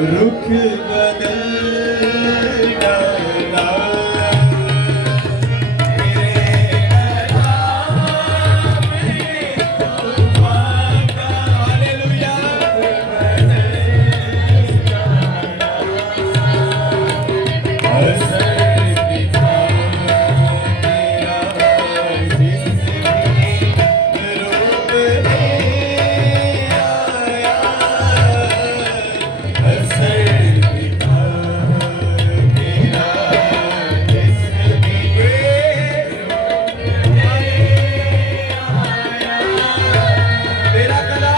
रुख बदल डाला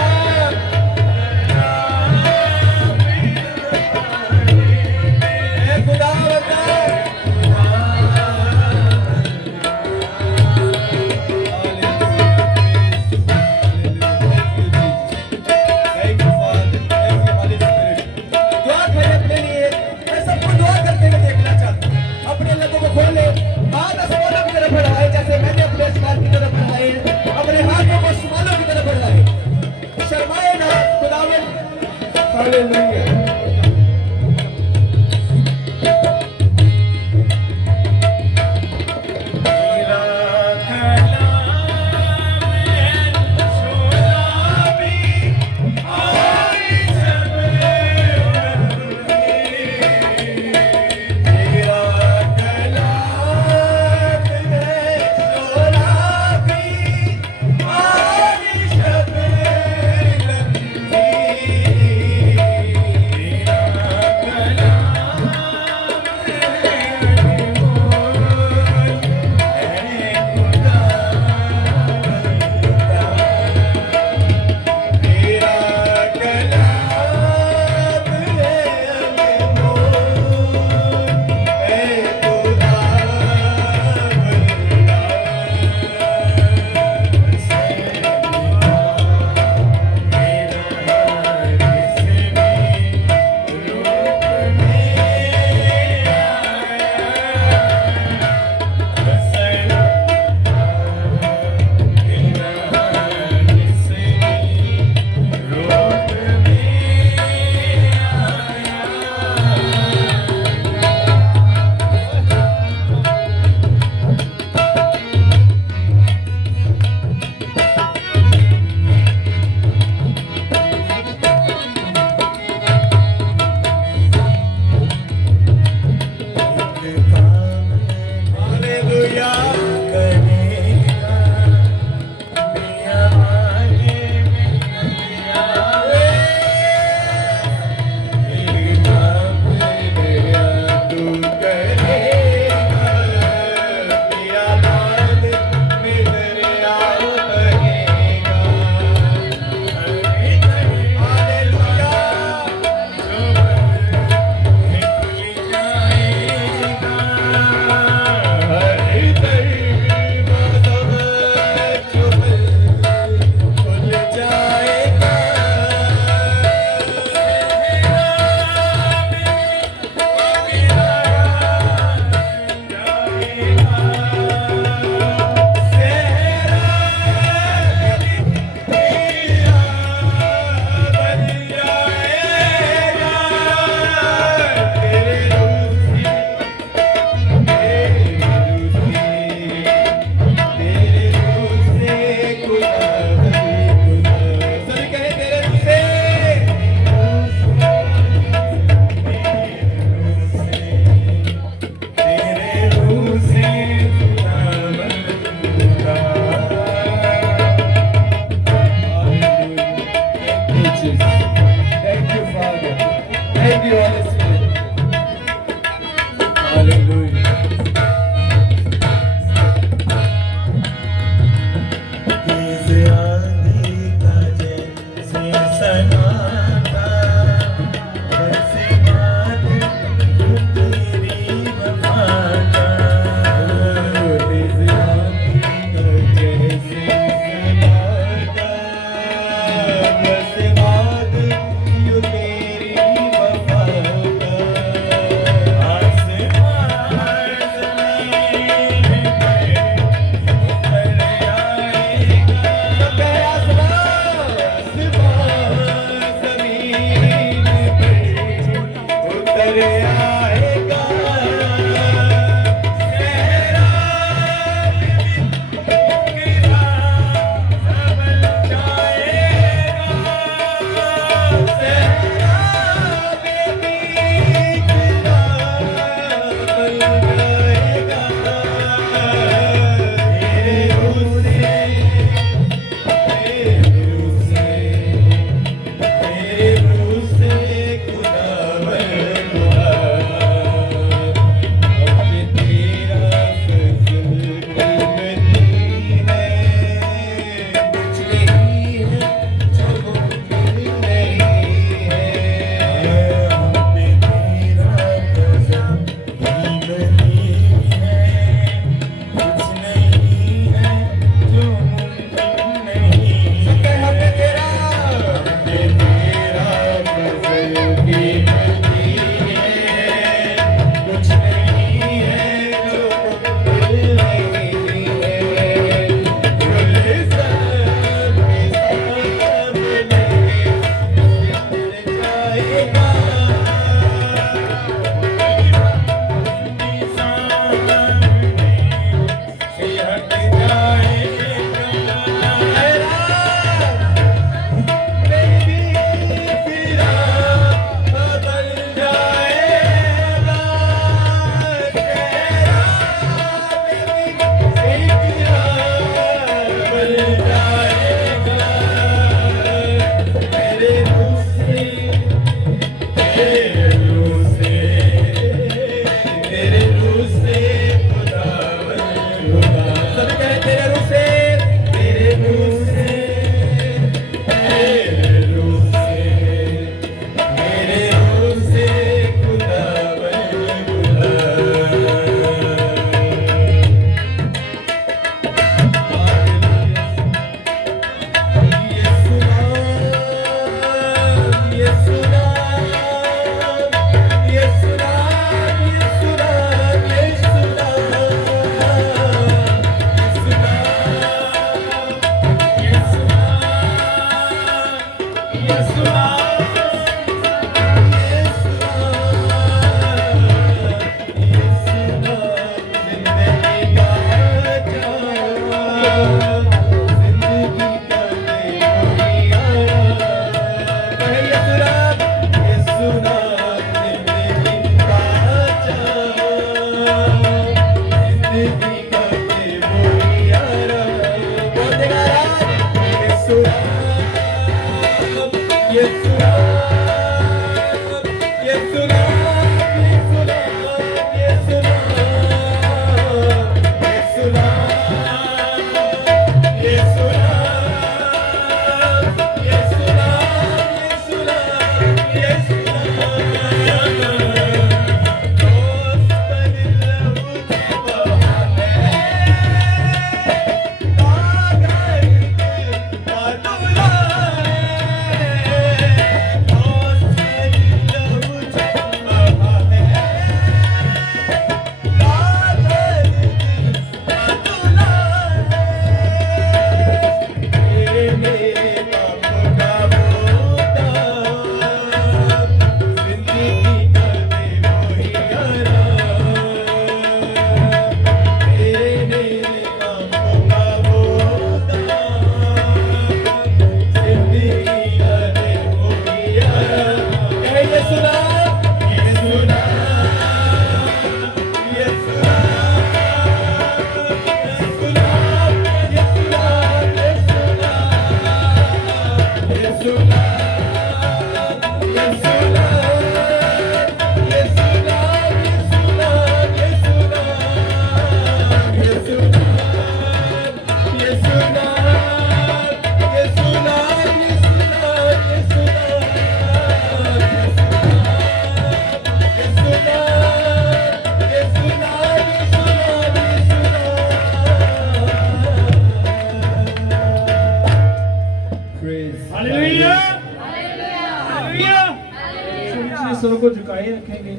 सरों को झुकाए रखेंगे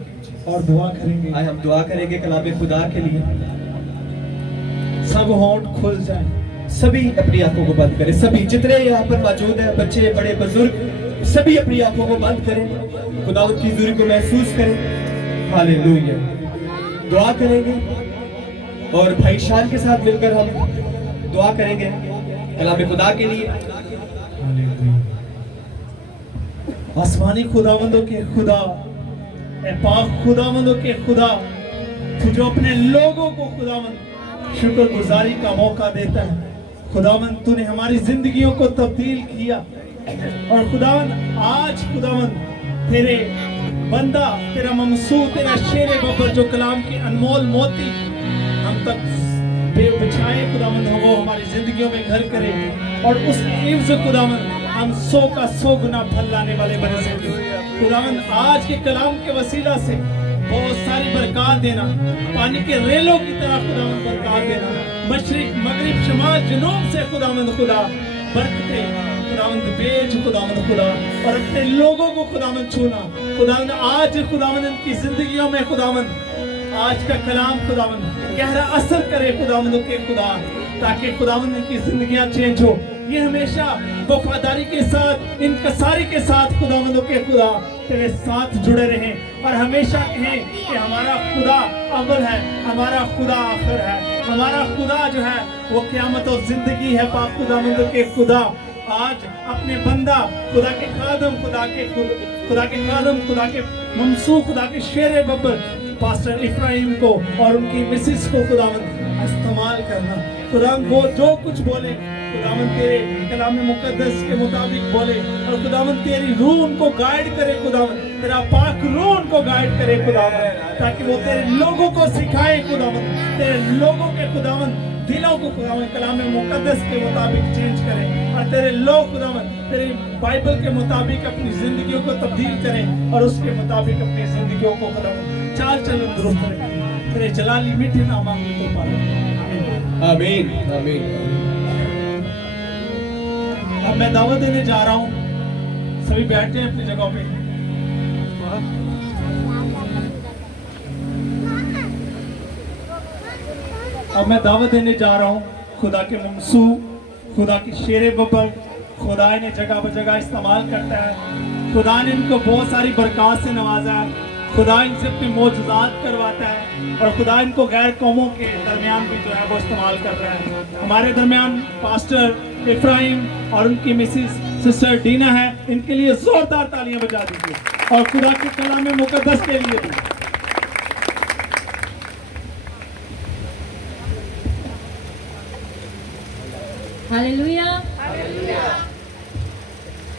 और दुआ करेंगे। आज हम दुआ करेंगे कलाम खुदा के लिए। सब होंठ खुल जाए, सभी अपनी आंखों को बंद करें। सभी जितने यहाँ पर मौजूद हैं, बच्चे बड़े बुजुर्ग, सभी अपनी आंखों को बंद करें, खुदावंद की हुजूरी को महसूस करें। हालेलुया। दुआ करेंगे और भाई शान के साथ मिलकर हम दुआ करेंगे कलाम खुदा के लिए। आसमानी खुदावंदों के खुदा, ए पाक खुदावंदों के खुदा, तू जो अपने लोगों को खुदावंद शुक्रगुजारी का मौका देता है। खुदावंद तूने हमारी जिंदगियों को तब्दील किया और खुदावंद आज खुदावंद तेरे बंदा, तेरा ममसू, तेरा शेरे बब्बर जो कलाम के अनमोल मोती हम तक बेबछाए खुदावंद हो, वो हमारी जिंदगियों में घर करे और उस हिफ्ज़ खुदावंद हम 100 का 100 गुना फल लाने वाले बन सके। खुदावंद आज के कलाम के वसीला से बहुत सारी बरकत देना, पानी के रेलों की तरह खुदावंद बरकत देना, मशरिक मगरिब शमाल जनूब से खुदावंद खुदा बरकतें खुदावंद भेज खुदावंद खुदा, और अपने लोगों को खुदावंद छूना खुदावंद आज खुदावंद इनकी जिंदगियों में खुदावंद आज का कलाम खुदावंद गहरा असर करे खुदावंद के खुदा, ताकि खुदावंद इनकी जिंदगियां चेंज हो। ये हमेशा वफादारी के साथ, इनकसारी के साथ खुदावंदों के खुदा तेरे साथ जुड़े रहें और हमेशा कहें कि हमारा खुदा अव्वल है, हमारा खुदा आखिर है, हमारा खुदा जो है वो क़यामत और जिंदगी है। पाक खुदावंदों के खुदा आज अपने बंदा खुदा के खादम, खुदा के खादम, खुदा के ममसू, खुदा के शेरे बब्बर पास्टर इब्राहिम को और उनकी मिसेस को खुदावंद इस्तेमाल करना। खुदावंद वो जो कुछ बोले खुदावंद तेरे कलाम मुकद्दस के मुताबिक बोले और खुदावंद तेरी रूह उनको गाइड करे, खुदावंद तेरा पाक रूह उनको गाइड करे खुदावंद, ताकि वो तेरे लोगों को सिखाए खुदावंद, तेरे लोगों के खुदावंद दिलों को खुदावंद कलाम मुकद्दस के मुताबिक चेंज करें और तेरे लोग खुदावंद तेरे बाइबल के मुताबिक अपनी जिंदगियों को तब्दील करें और उसके मुताबिक अपनी जिंदगियों को खुदावंद चाल चलन दुरुस्त रखें। तेरे जलाली मीठे नाम तो पालो। आमीन आमीन। अब मैं दावत देने जा रहा हूँ, सभी बैठे हैं अपनी जगह पे। अब मैं दावत देने जा रहा हूँ खुदा के ममसू, खुदा की शेरे बब्बर, खुदा ने जगह ब जगह इस्तेमाल करता है। खुदा ने इनको बहुत सारी बरकत से नवाजा है, खुदा इनसे अपने मौजूदात करवाता है और खुदा इनको गैर कौमों के दरमियान भी जो है वो इस्तेमाल कर रहा है। हमारे दरमियान पास्टर इब्राहिम और उनकी मिसेस सिस्टर डीना है, इनके लिए जोरदार तालियां बजा दीजिए और खुदा के कलाम मुकद्दस के लिए भी। Hallelujah.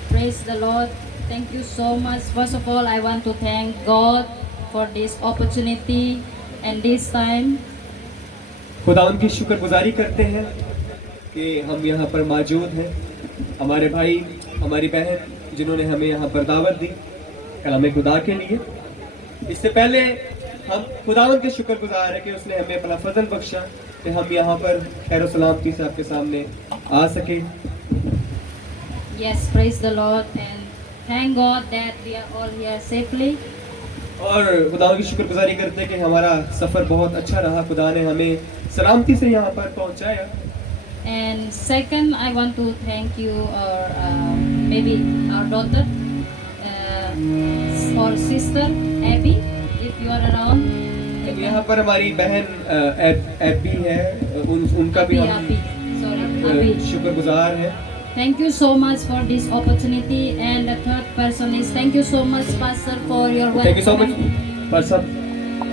Praise the Lord. Thank you so much. First of all, I want to thank God for this opportunity and this time. खुदावंद की शुक्रगुजारी करते हैं कि हम यहाँ पर मौजूद हैं। हमारे भाई, हमारी बहन जिन्होंने हमें यहाँ पर दावत दी कलाम खुदा के लिए। इससे पहले हम खुदावंद के शुक्रगुजार हैं कि उसने हमें अपना फजल बख्शा कि हम यहाँ पर खैर और सलामती से आपके सामने आ सके। Yes, praise the Lord and thank God that we are all here safely. और खुदा की शुक्रगुजारी करते हैं कि हमारा सफ़र बहुत अच्छा रहा, खुदा ने हमें सलामती से यहाँ पर पहुँचाया। And second, I want to thank you or maybe our daughter or sister Abby, if you are around. यहाँ पर हमारी बहन एबी है, उनका भी हम शुक्रगुजार है। Thank you so much for this opportunity and the third person is thank you so much Pastor for your welcome. Thank you so much Pastor,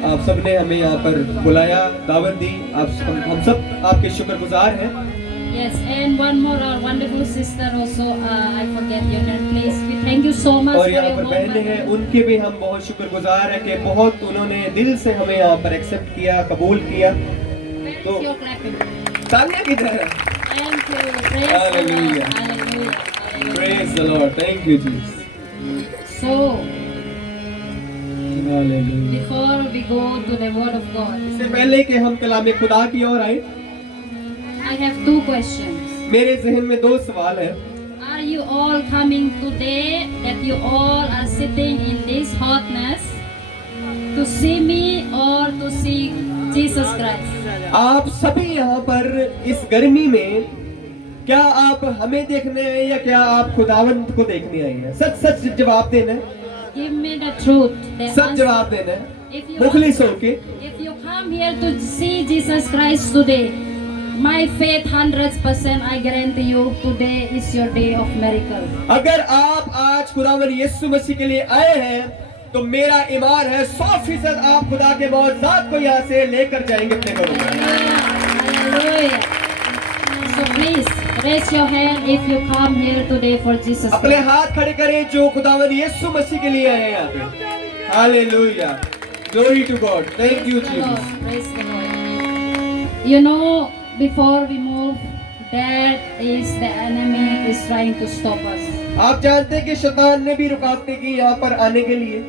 आप सब ने हमें यहाँ पर बुलाया, दावत दी, हम सब आपके शुक्रगुजार हैं। Yes, and one more our wonderful sister also, I forget your name please. We thank you so much और for यहाँ your पर बहनें हैं, उनके भी हम बहुत शुक्रगुजार हैं कि बहुत उन्होंने दिल से हमें यहाँ पर एक्सेप्ट किया, कबूल किया। तो तालियां की तरह। Thank you. Praise Hallelujah. the Lord. Hallelujah. Praise the Lord. Thank you Jesus. So Hallelujah. before we go to the word of God, इससे पहले कि हम कलाम खुदा की ओर आए, I have two questions. मेरे जहन में दो सवाल हैं। Are you all coming today that you all are sitting in this hotness to see me or to see Jesus Christ? आप सभी यहाँ पर इस गर्मी में क्या आप हमें देखने आए हैं या क्या आप खुदावंत को देखने आए हैं? सच सच जवाब देना है, Give me the truth. The such answer. जवाब देना है, If you मुखलिस होके। If you come here to see Jesus Christ today, my faith 100%, I guarantee you, today is your day of miracle. अगर आप आज खुदावन यीशु मसीह के लिए आए हैं तो मेरा ईमान है 100% आप खुदा के मौजूद को यहाँ से लेकर जाएंगे अपने घरों में। Hallelujah. So please raise your hand if you come here today for Jesus अपने Christ. हाथ खड़े करें जो खुदावन यीशु मसीह के लिए आए हैं यहाँ पे। Hallelujah, glory to God, thank you Praise the Lord. Jesus. Praise the Lord. You know, before we move, that is the enemy is trying to stop us. आप जानते हैं कि शैतान ने भी रुकावटें की यहाँ पर आने के लिए।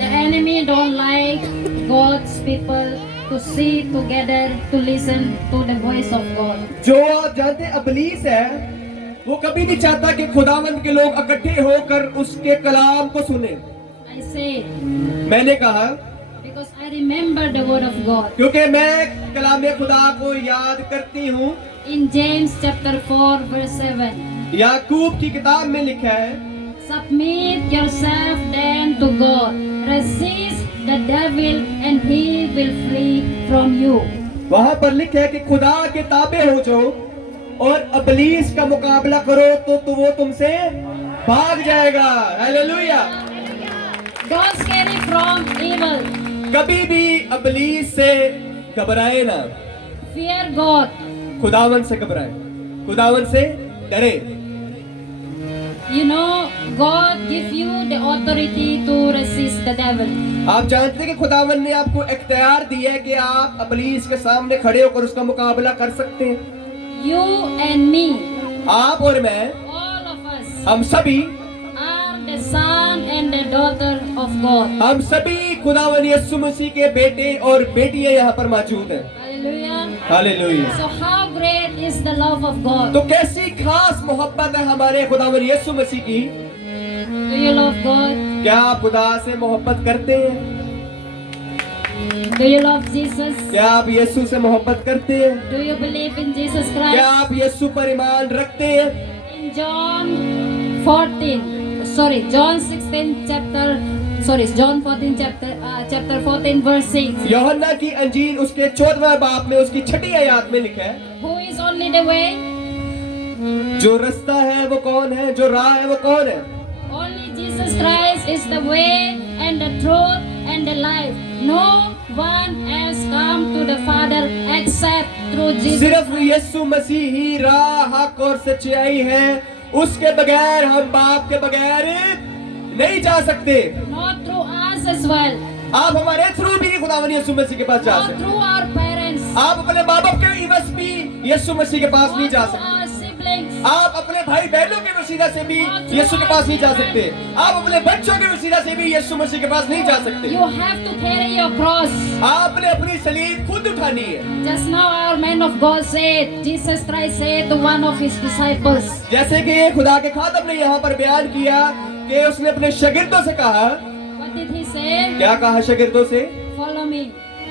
The enemy don't like God's people to see together, to listen to the voice of God. जो आप जानते हैं अबलीस है, वो कभी नहीं चाहता कि खुदावंद के लोग इकट्ठे होकर उसके कलाम को सुने। I say, मैंने कहा because I remember the word of God. क्योंकि मैं कलाम खुदा को याद करती हूँ। In James chapter 4 verse 7. याकूब की किताब में लिखा है, Submit yourself then to God. Resist the devil and he will flee from you. वहाँ पर लिखा है कि खुदा के ताबे हो जाओ और अबलीस का मुकाबला करो तो वो तुमसे भाग जाएगा। Hallelujah. Don't scare from evil. कभी भी अबलीस से घबराए ना, Fear God. खुदावन से घबराए, खुदावन से डरे। You know, God give you the authority to resist the devil. आप जानते हैं कि खुदावन ने आपको इख्तियार दिया है कि आप अबलीस के सामने खड़े होकर उसका मुकाबला कर सकते हैं। You and me, आप और मैं, all of us, हम सभी are the son and the daughter of God. हम सभी खुदावन यीशु मसीह के बेटे और बेटियां यहाँ पर मौजूद हैं। Hallelujah. Hallelujah. So how great is the love of God? तो कैसी खास मोहब्बत है हमारे खुदावन यीशु मसीह की। Do you love God? क्या आप खुदा से मोहब्बत करते हैं? Do you love Jesus? क्या आप यीशु से मोहब्बत करते हैं? Do you believe in Jesus क्या Christ? आप यीशु पर ईमान रखते हैं? In John 14 chapter 14 verse 6. यूहन्ना की अंजील उसके 14वें बाब में उसकी 6ठी आयत में लिखा है, Who is only the way? जो रास्ता है वो कौन है, जो राह है वो कौन है? Only Jesus Christ is the way and the truth and the life. No one else come to the Father except through Jesus. सिर्फ यीशु मसीह ही राह, हक और सच्चाई है। उसके बगैर हम बाप के बगैर नहीं जा सकते। Not through us as well. आप हमारे थ्रू भी खुदावन यीशु मसीह के पास जा Not सकते। through our parents. आप अपने माँ बाप के इवज भी यीशु मसीह के पास नहीं Not जा through सकते। our siblings. आप अपने भाई बहनों के वसीला से भी यीशु के पास नहीं जा सकते। आप अपने बच्चों के वसीला से भी यीशु मसीह के पास नहीं जा सकते। You have to carry your cross. आपने अपनी सलीब खुद उठानी है। Just now our man of God said, Jesus Christ said to one of his disciples, जैसे कि ये खुदा के खातम ने यहाँ पर बयान किया कि उसने अपने शागिर्दों से कहा, what did he say? क्या कहा शागिर्दों से? Follow me.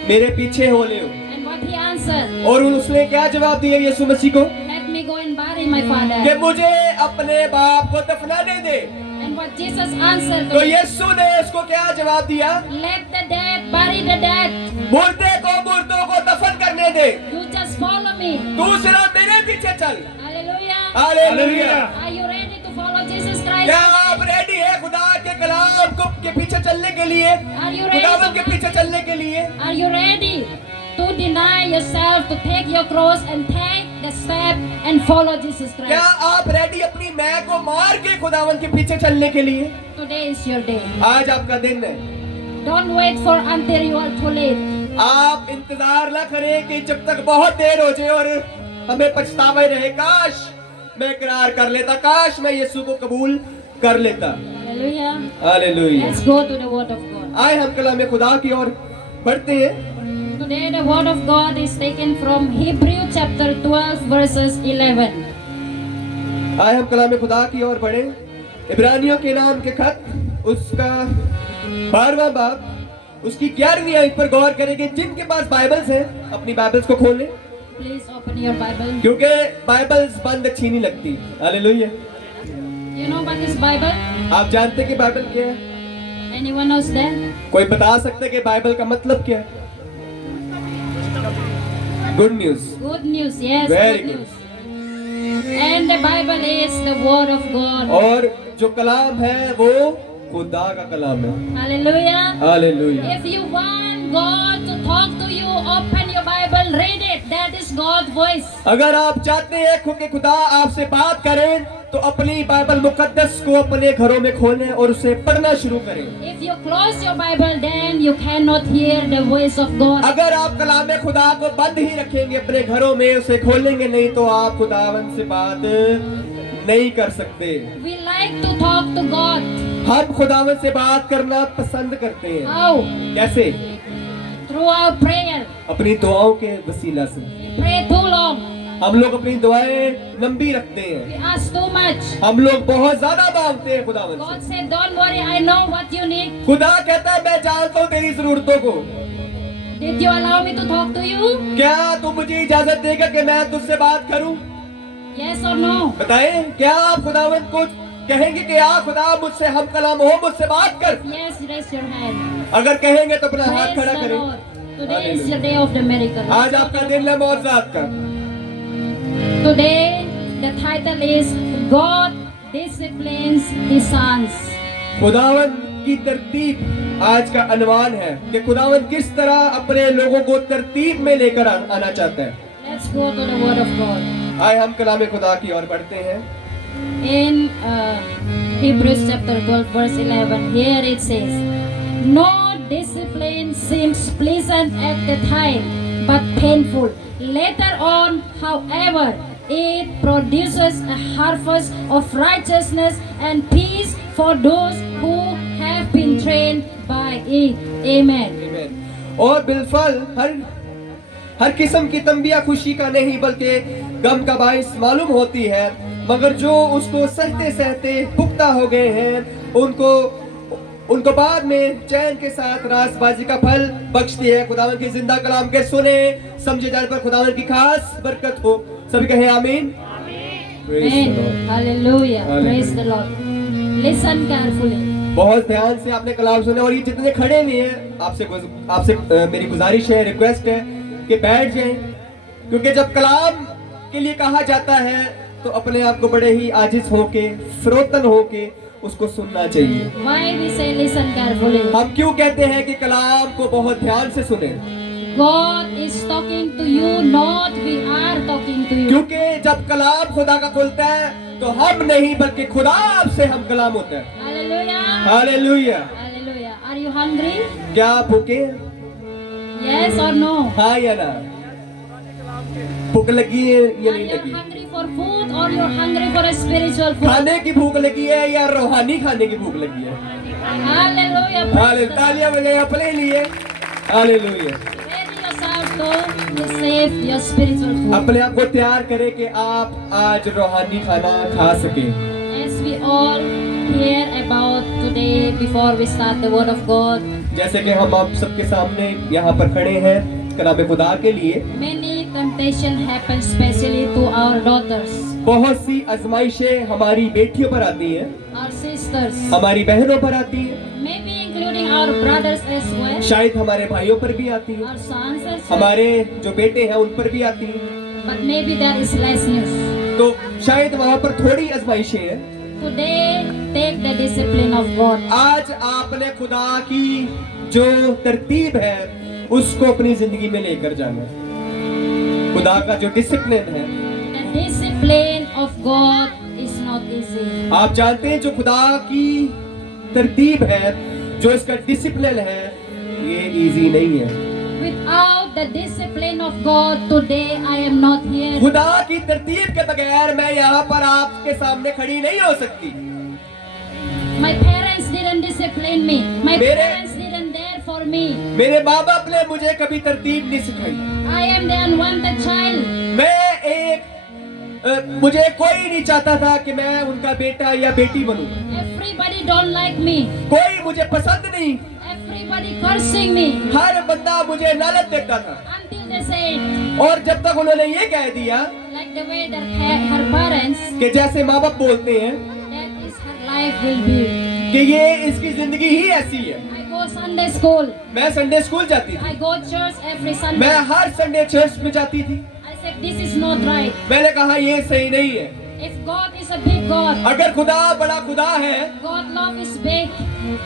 मेरे पीछे हो ले। And what he answered? और उसने क्या जवाब दिया यीशु मसीह को? Let me go and bury my father. कि मुझे अपने बाप को दफनाने दे। And what Jesus answered तो to him, यीशु ने उसको क्या जवाब दिया? let the dead bury the dead. मुर्दे को मुर्दों को दफन करने दे, You just follow me. तू सिर्फ मेरे पीछे चल। Hallelujah. Hallelujah. Are you ready to follow Jesus क्या Christ? आप रेडी है खुदा के कलाम को के पीछे चलने के लिए? Are you ready? खुदावन के पीछे चलने के लिए? Are you ready to deny yourself, to take your cross and take the step and follow Jesus क्या Christ? आप रेडी अपनी मैं को मार के खुदावन के पीछे चलने के लिए? Today is your day. आज आपका दिन है। Don't wait for until you are too late. आप इंतजार ना करें कि जब तक बहुत देर हो जाए और हमें पछतावा रहे। काश मैं इकरार कर लेता, काश मैं यीशु को कबूल कर लेता। Hallelujah. Hallelujah. Let's go to the word of God. आए हम कलाम खुदा की ओर बढ़ते हैं। Today the word of God is taken from Hebrew chapter 12 verses 11. आए हम कलाम खुदा की ओर बढ़े। इब्रानियों के नाम के खत उसका 12वां बाब उसकी 11वीं आयत पर गौर करेंगे। जिनके पास बाइबल्स है अपनी बाइबल्स को खोल लें, Please open your Bible. क्योंकि बाइबल्स बंद अच्छी नहीं लगती। Hallelujah. You know what is Bible? आप जानते हैं कि बाइबल क्या है? Anyone knows that? कोई बता सकता है कि बाइबल का मतलब क्या है? Good news. Good news, yes. Very good good. news. And the Bible is the word of God. और जो कलाम है वो खुदा का कलाम है। Hallelujah. Hallelujah. If you want God to talk to you, open your Bible, read it. That is God's voice. अगर आप चाहते हैं कि खुदा आपसे बात करें तो अपनी बाइबल मुकद्दस को अपने घरों में खोलें और उसे पढ़ना शुरू करें। If you close your Bible, then you cannot hear the voice of God. अगर आप कलाम खुदा को बंद ही रखेंगे अपने घरों में, उसे खोलेंगे नहीं, तो आप खुदावन से बात नहीं कर सकते। We like to talk to God. हम खुदावन से बात करना पसंद करते हैं। How? कैसे? Through our prayer. अपनी दुआओं के वसीला से। We pray too long. हम लोग अपनी दुआएं लंबी रखते हैं। We ask too much. हम लोग बहुत ज्यादा मांगते हैं खुदावन God से। said, don't worry, I know what you need. खुदा कहता है मैं जानता हूँ तेरी जरूरतों को। Did you allow me to talk to you? क्या तू मुझे इजाजत देगा कि मैं तुझसे बात करूं? Yes or no? बताएं, क्या आप खुदावन को कहेंगे कि आ खुदा मुझसे हम कलाम हो, मुझसे बात कर? Yes, raise your hand. अगर कहेंगे तो अपना हाथ Praise खड़ा the करें। Lord. Today is your day of the miracle. आज आपका दिन है मौजूद का। Today, the title is God disciplines his sons. खुदावन की तरतीब आज का अनुमान है कि खुदावन किस तरह अपने लोगों को तरतीब में लेकर आना चाहता है। Let's go to the word of God. आए हम कलाम खुदा की ओर बढ़ते हैं। In Hebrews chapter 12 verse 11, here it says, no discipline seems pleasant at the time, but painful. Later on, however, it produces a harvest of righteousness and peace for those who have been trained by it. Amen. Amen. और बिलफल हर किस्म की तंबिया खुशी का नहीं बल्कि गम का बाइस मालूम होती है, मगर जो उसको सहते सहते पुख्ता हो गए हैं उनको बाद में चैन के साथ रासबाजी का फल बख्शती है। खुदावन की जिंदा कलाम के सुने समझे जाने पर खुदावन की खास बरकत हो। सभी कहें आमीन। Praise the Lord. Amen. Hallelujah. Hallelujah. Praise the Lord. Listen carefully. बहुत ध्यान से आपने कलाम सुने और ये जितने खड़े नहीं हैं आपसे मेरी गुजारिश है, रिक्वेस्ट है कि बैठ जाएं, क्योंकि जब कलाम के लिए कहा जाता है तो अपने आप को बड़े ही आजिज होके फरोतन होके उसको सुनना चाहिए। Why we say listen carefully? हम क्यों कहते हैं कि कलाम को बहुत ध्यान से सुने? God is talking to you, not we are talking to you. क्योंकि जब कलाम खुदा का खुलता है तो हम नहीं बल्कि खुदा आपसे हम कलाम होता है। Hallelujah. Hallelujah. Hallelujah. Are you hungry? क्या आप भूखे हैं? Yes or no? हाँ या ना? भूख लगी है या Are नहीं you लगी? hungry for food or you're hungry for a spiritual food? खाने की भूख लगी है या रूहानी खाने की भूख लगी है? Hallelujah. Praise the Lord. तालियां बजाएं अपने लिए। Hallelujah. Ready yourself to receive your spiritual food. अपने आप को तैयार करें कि आप आज रूहानी खाना खा सके। As we all hear about today before we start the word of God, जैसे कि हम आप सबके सामने यहाँ पर खड़े हैं कलाम खुदा के लिए, many temptation happen especially to our daughters, बहुत सी आजमाइशें हमारी बेटियों पर आती हैं, our sisters, हमारी बहनों पर आती हैं, maybe including our brothers as well, शायद हमारे भाइयों पर भी आती हैं, our sons as well, हमारे जो बेटे हैं उन पर भी आती हैं। but maybe there is less news. तो शायद वहाँ पर थोड़ी आजमाइशें हैं। Today, take the discipline of God. आज आपने खुदा की जो तरतीब है उसको अपनी जिंदगी में लेकर जाना। खुदा का जो डिसिप्लिन है, The discipline of God is not easy. आप जानते हैं जो खुदा की तरतीब है, जो इसका डिसिप्लिन है, ये इजी नहीं है। Without the discipline of God, today I am not here. खुदा की तरतीब के बगैर मैं यहाँ पर आपके सामने खड़ी नहीं हो सकती। My parents didn't discipline me. My Mere- parents didn't dare for me. मेरे माँ बाप ने मुझे कभी तरतीब नहीं सिखाई। I am the unwanted child. मुझे कोई नहीं चाहता था कि मैं उनका बेटा या बेटी बनूं। A Everybody don't like me. कोई मुझे पसंद नहीं, Everybody cursing me. हर बंदा मुझे लानत देता था। Until they said, और जब तक उन्होंने ये कह दिया like the way that her parents, कि जैसे माँ बाप बोलते हैं that is her life will be. कि ये इसकी जिंदगी ही ऐसी है। I go Sunday school. मैं संडे स्कूल जाती थी, I go church every मैं Sunday. हर संडे चर्च में जाती थी। I said, this is not right. मैंने कहा ये सही नहीं है। If God is a big God, अगर खुदा बड़ा खुदा है, God love is big,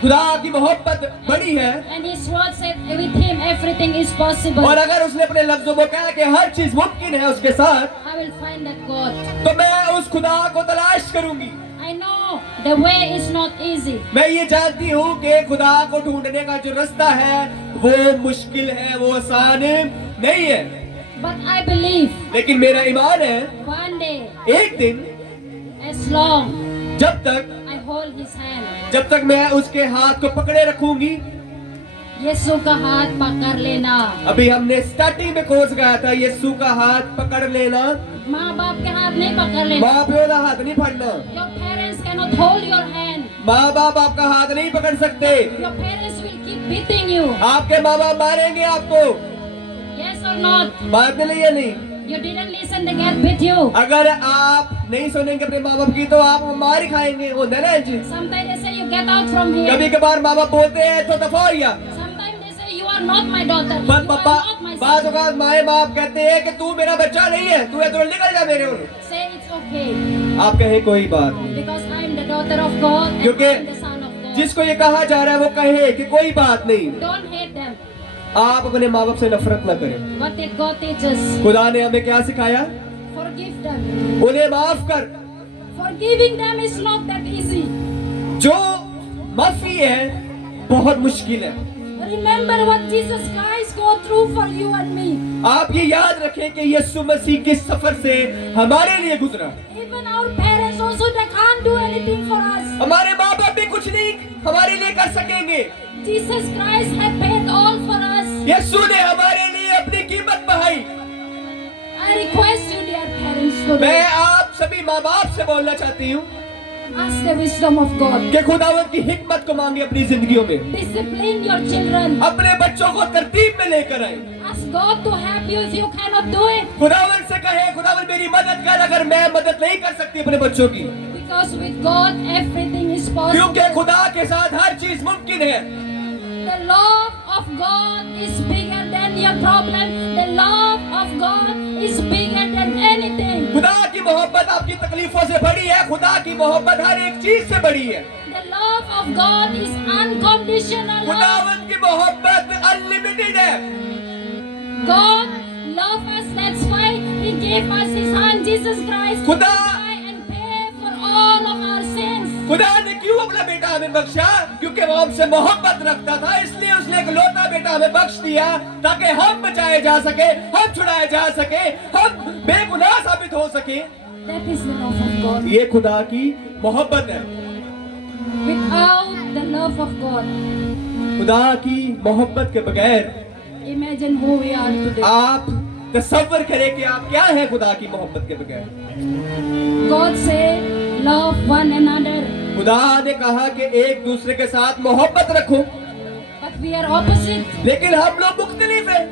खुदा की मोहब्बत बड़ी है, and His word said with Him everything is possible. और अगर उसने अपने लफ्जों में कहा कि हर चीज मुमकिन है उसके साथ, I will find that God. तो मैं उस खुदा को तलाश करूंगी। I know the way is not easy, मैं ये जानती हूँ कि खुदा को ढूंढने का जो रास्ता है वो मुश्किल है, वो आसान नहीं है, but I believe लेकिन मेरा ईमान है one day, एक दिन as long जब तक I hold His hand, जब तक मैं उसके हाथ को पकड़े रखूंगी। यीशु का हाथ पकड़ लेना। अभी हमने स्टार्टिंग में कोर्स गाया था, यीशु का हाथ पकड़ लेना। माँ बाप के हाथ नहीं पकड़ लेना। माँ प्यो का हाथ नहीं फड़ना। Your parents cannot hold your hand. माँ बाप आपका हाथ नहीं पकड़ सकते। Your parents will keep beating you. आपके माँ बाप मारेंगे आपको। Yes or not? मारने लिए नहीं। You didn't listen, they get beat you. अगर आप नहीं सुनेंगे अपने माँ बाप की तो आप मार ही खाएंगे। होता है ना जी। Sometimes they say you get out from here. कभी कभार माँ बाप बोलते हैं तो दफारिया। Sometimes they say you are not my daughter. You बस are पापा not my बाद son. औकात माए बाप कहते हैं कि तू मेरा बच्चा नहीं है, तू इधर निकल जा मेरे ओर। Say it's okay आप कहे कोई बात नहीं, because I am the daughter of God and क्योंकि I am the son of God. जिसको ये कहा जा रहा है वो कहे कि कोई बात नहीं। Don't hate them. आप अपने माँ बाप से नफरत न करें। What did God teach us? खुदा ने हमें क्या सिखाया? Forgive them. उन्हें माफ कर। Forgiving them is not that easy. जो माफी है बहुत मुश्किल है। Remember what Jesus Christ go through for you and me. आप ये याद रखें कि यीशु मसीह किस सफर से हमारे लिए गुजरा। Even our parents also, they can't do anything for us. हमारे माँ बाप भी कुछ नहीं हमारे लिए कर सकेंगे। Jesus Christ have paid all for us. यीशु ने हमारे लिए अपनी कीमत बहाई। I request you, dear parents, today, मैं आप सभी माँ बाप से बोलना चाहती हूँ ask the wisdom of God. कि खुदावंद की हिकमत को मांगे अपनी जिंदगियों में। Discipline your children. अपने बच्चों को तरतीब में लेकर आए। Ask God to help you if you cannot do it. खुदावंद से कहे खुदावंद मेरी मदद कर अगर मैं मदद नहीं कर सकती अपने बच्चों की, Because with God everything is possible. क्योंकि खुदा के साथ हर चीज मुमकिन है। The love of God is bigger than your problem. The love of God is bigger than anything. खुदा की मोहब्बत आपकी तकलीफों से बड़ी है। खुदा की मोहब्बत हर एक चीज से बड़ी है। The love of God is unconditional love. खुदावंद की मोहब्बत अनलिमिटेड है। God loved us, that's why He gave us His Son Jesus Christ to खुदा die and pay for all of our sins. खुदा ने क्यों अपना बेटा हमें बख्शा? क्योंकि वो हमसे मोहब्बत रखता था, इसलिए उसने एक लौता बेटा हमें बख्श दिया ताकि हम बचाए जा सके, हम छुड़ाए जा सके, हम बेगुनाह साबित हो सके। That is the love of God. ये खुदा की मोहब्बत है। Without the love of God, खुदा की मोहब्बत के बगैर imagine who we are today. आप तसव्वुर करें कि आप क्या है खुदा की मोहब्बत के बगैर। God said, love one another, खुदा ने कहा कि एक दूसरे के साथ मोहब्बत रखो, but we are opposite. लेकिन हम लोग मुख्तलिफ हैं।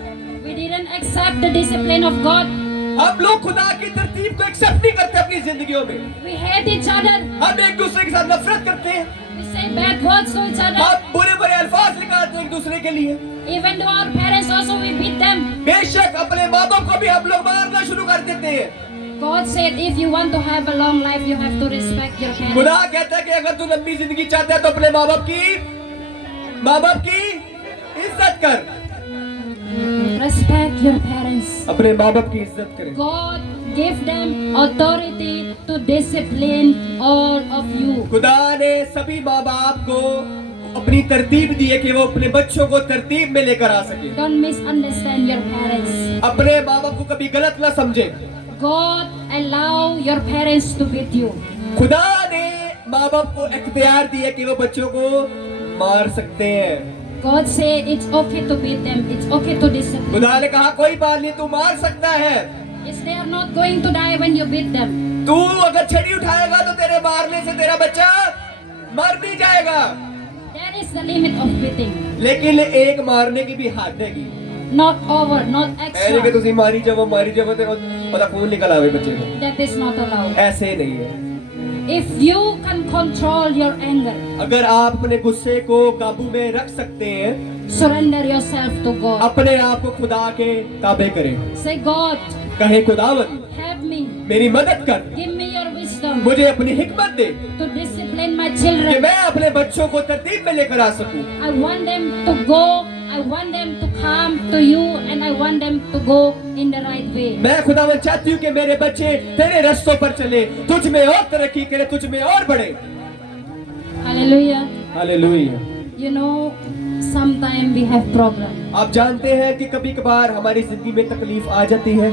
We didn't accept the discipline of God. हम लोग खुदा की तरतीब को एक्सेप्ट नहीं करते अपनी जिंदगियों में। We hate each other. हम एक दूसरे के साथ नफरत करते हैं। We say bad words to each other. हम बुरे बुरे अल्फाज निकालते हैं एक दूसरे के लिए। Even to our parents also we beat them. बेशक अपने माँ बाप को भी हम लोग मारना शुरू कर देते हैं। God said, if you want to have a long life, you have to respect your parents. खुदा कहता है कि अगर तू लंबी जिंदगी चाहता है तो अपने माँ बाप की इज्जत कर। Respect your parents. अपने माँ बाप की इज्जत करें। God gave them authority to discipline all of you. खुदा ने सभी माँ बाप को अपनी तरतीब दी है कि वो अपने बच्चों को तरतीब में लेकर आ सके। Don't misunderstand your parents. अपने माँ बाप को कभी गलत ना समझे। God allow your parents to beat you. खुदा ने माँ बाप को इख्तियार दिया कि वो बच्चों को मार सकते हैं। God said it's okay to beat them. It's okay to discipline. खुदा ने कहा कोई बात नहीं, तू मार सकता है। Yes, they are not going to die when you beat them. तू अगर छड़ी उठाएगा तो तेरे मारने से तेरा बच्चा मर नहीं जाएगा, There is the limit of beating. लेकिन एक मारने की भी हद हैगी। Not over, not ऐसे कि extra. तुसी मारी जाओ ते पता खून निकल आवे बच्चे को, That is not allowed. ऐसे नहीं है। If you can control your anger, अगर आप अपने गुस्से को काबू में रख सकते हैं, surrender yourself to God. अपने आप को खुदा के ताबे करें, Say, God, कहे खुदावन help me. मेरी मदद कर, Give me your wisdom मुझे अपनी हिकमत दे to discipline my कि children. मैं अपने बच्चों को तरतीब में लेकर आ सकूं। I want them to go. I want them to come to you, and I want them to go in the right way. मैं खुदावन चाहती हूँ कि मेरे बच्चे तेरे रास्तों पर चले, तुझ में और तरक्की करे, तुझ में और बढ़े। Hallelujah. Hallelujah. You know, sometimes we have problem. आप जानते हैं कि कभी कभार हमारी जिंदगी में तकलीफ आ जाती है,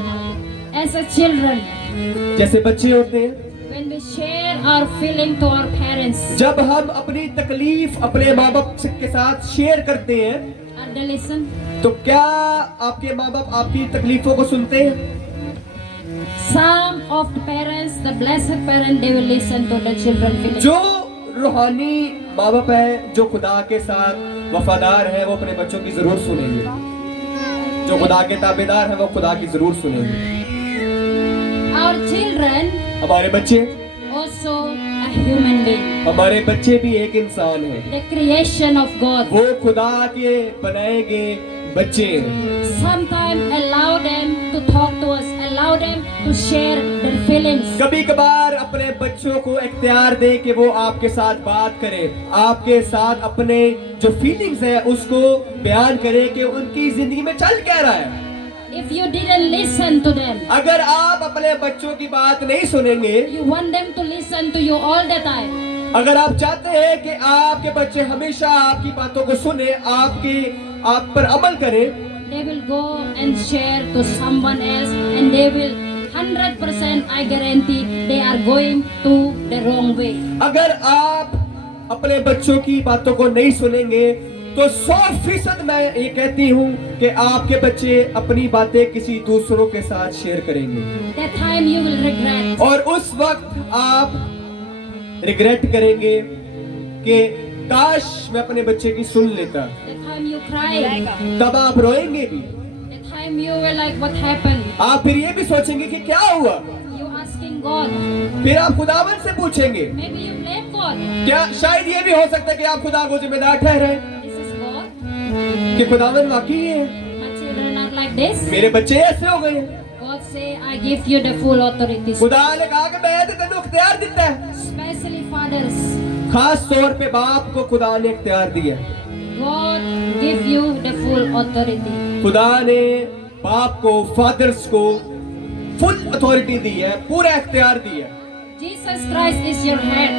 As a children, जैसे बच्चे होते हैं, when we share our feeling to our parents, जब हम अपनी तकलीफ अपने माँ बाप के साथ शेयर करते हैं, are they listen? तो क्या आपके माँ बाप आपकी तकलीफों को सुनते हैं? Some of the parents, the blessed parent, they will listen to the children feeling. जो रूहानी माँ बाप है, जो खुदा के साथ वफादार है, वो अपने बच्चों की जरूर सुनेंगे। जो खुदा के ताबेदार है, वो खुदा की जरूर सुनेंगे। Our children हमारे बच्चे, also a human being, हमारे बच्चे भी एक इंसान है, the creation of God. वो खुदा के बनाए गए बच्चे हैं। Sometimes allow them to talk to us, allow them to share their feelings. कभी कभार अपने बच्चों को इख्तियार दे कि वो आपके साथ बात करें, आपके साथ अपने जो फीलिंग्स है उसको बयान करें कि उनकी जिंदगी में चल क्या रहा है। If you didn't listen to them, अगर आप अपने बच्चों की बात नहीं सुनेंगे, you want them to listen to you all the time. अगर आप चाहते हैं कि आपके बच्चे हमेशा आपकी बातों को सुने, आप पर अमल करें, They will go and share to someone else, and they will 100%, I guarantee, they are going to the wrong way. अगर आप अपने बच्चों की बातों को नहीं सुनेंगे तो 100% मैं ये कहती हूँ कि आपके बच्चे अपनी बातें किसी दूसरों के साथ शेयर करेंगे, That time you will regret. और उस वक्त आप रिग्रेट करेंगे कि काश मैं अपने बच्चे की सुन लेता। That time you cry. तब आप रोएंगे भी, That time you will like, what happened? आप फिर ये भी सोचेंगे कि क्या हुआ, You asking God. फिर आप खुदावन से पूछेंगे। Maybe you blame God. क्या शायद ये भी हो सकता है कि आप खुदा को जिम्मेदार ठहराएं This is God. कि खुदावन वाकई है, My children are like this. मेरे बच्चे ऐसे हो गए। God say, I give you the full authority. खुदा ने कहा कि मैं तो तेनू इख्तियार दिता है। Especially fathers. खास तौर पे बाप को खुदा ने इख्तियार दिया। God give you the full authority. खुदा ने बाप को, फादर्स को फुल अथॉरिटी दी है, पूरा इख्तियार दिया है। Jesus Christ is your head.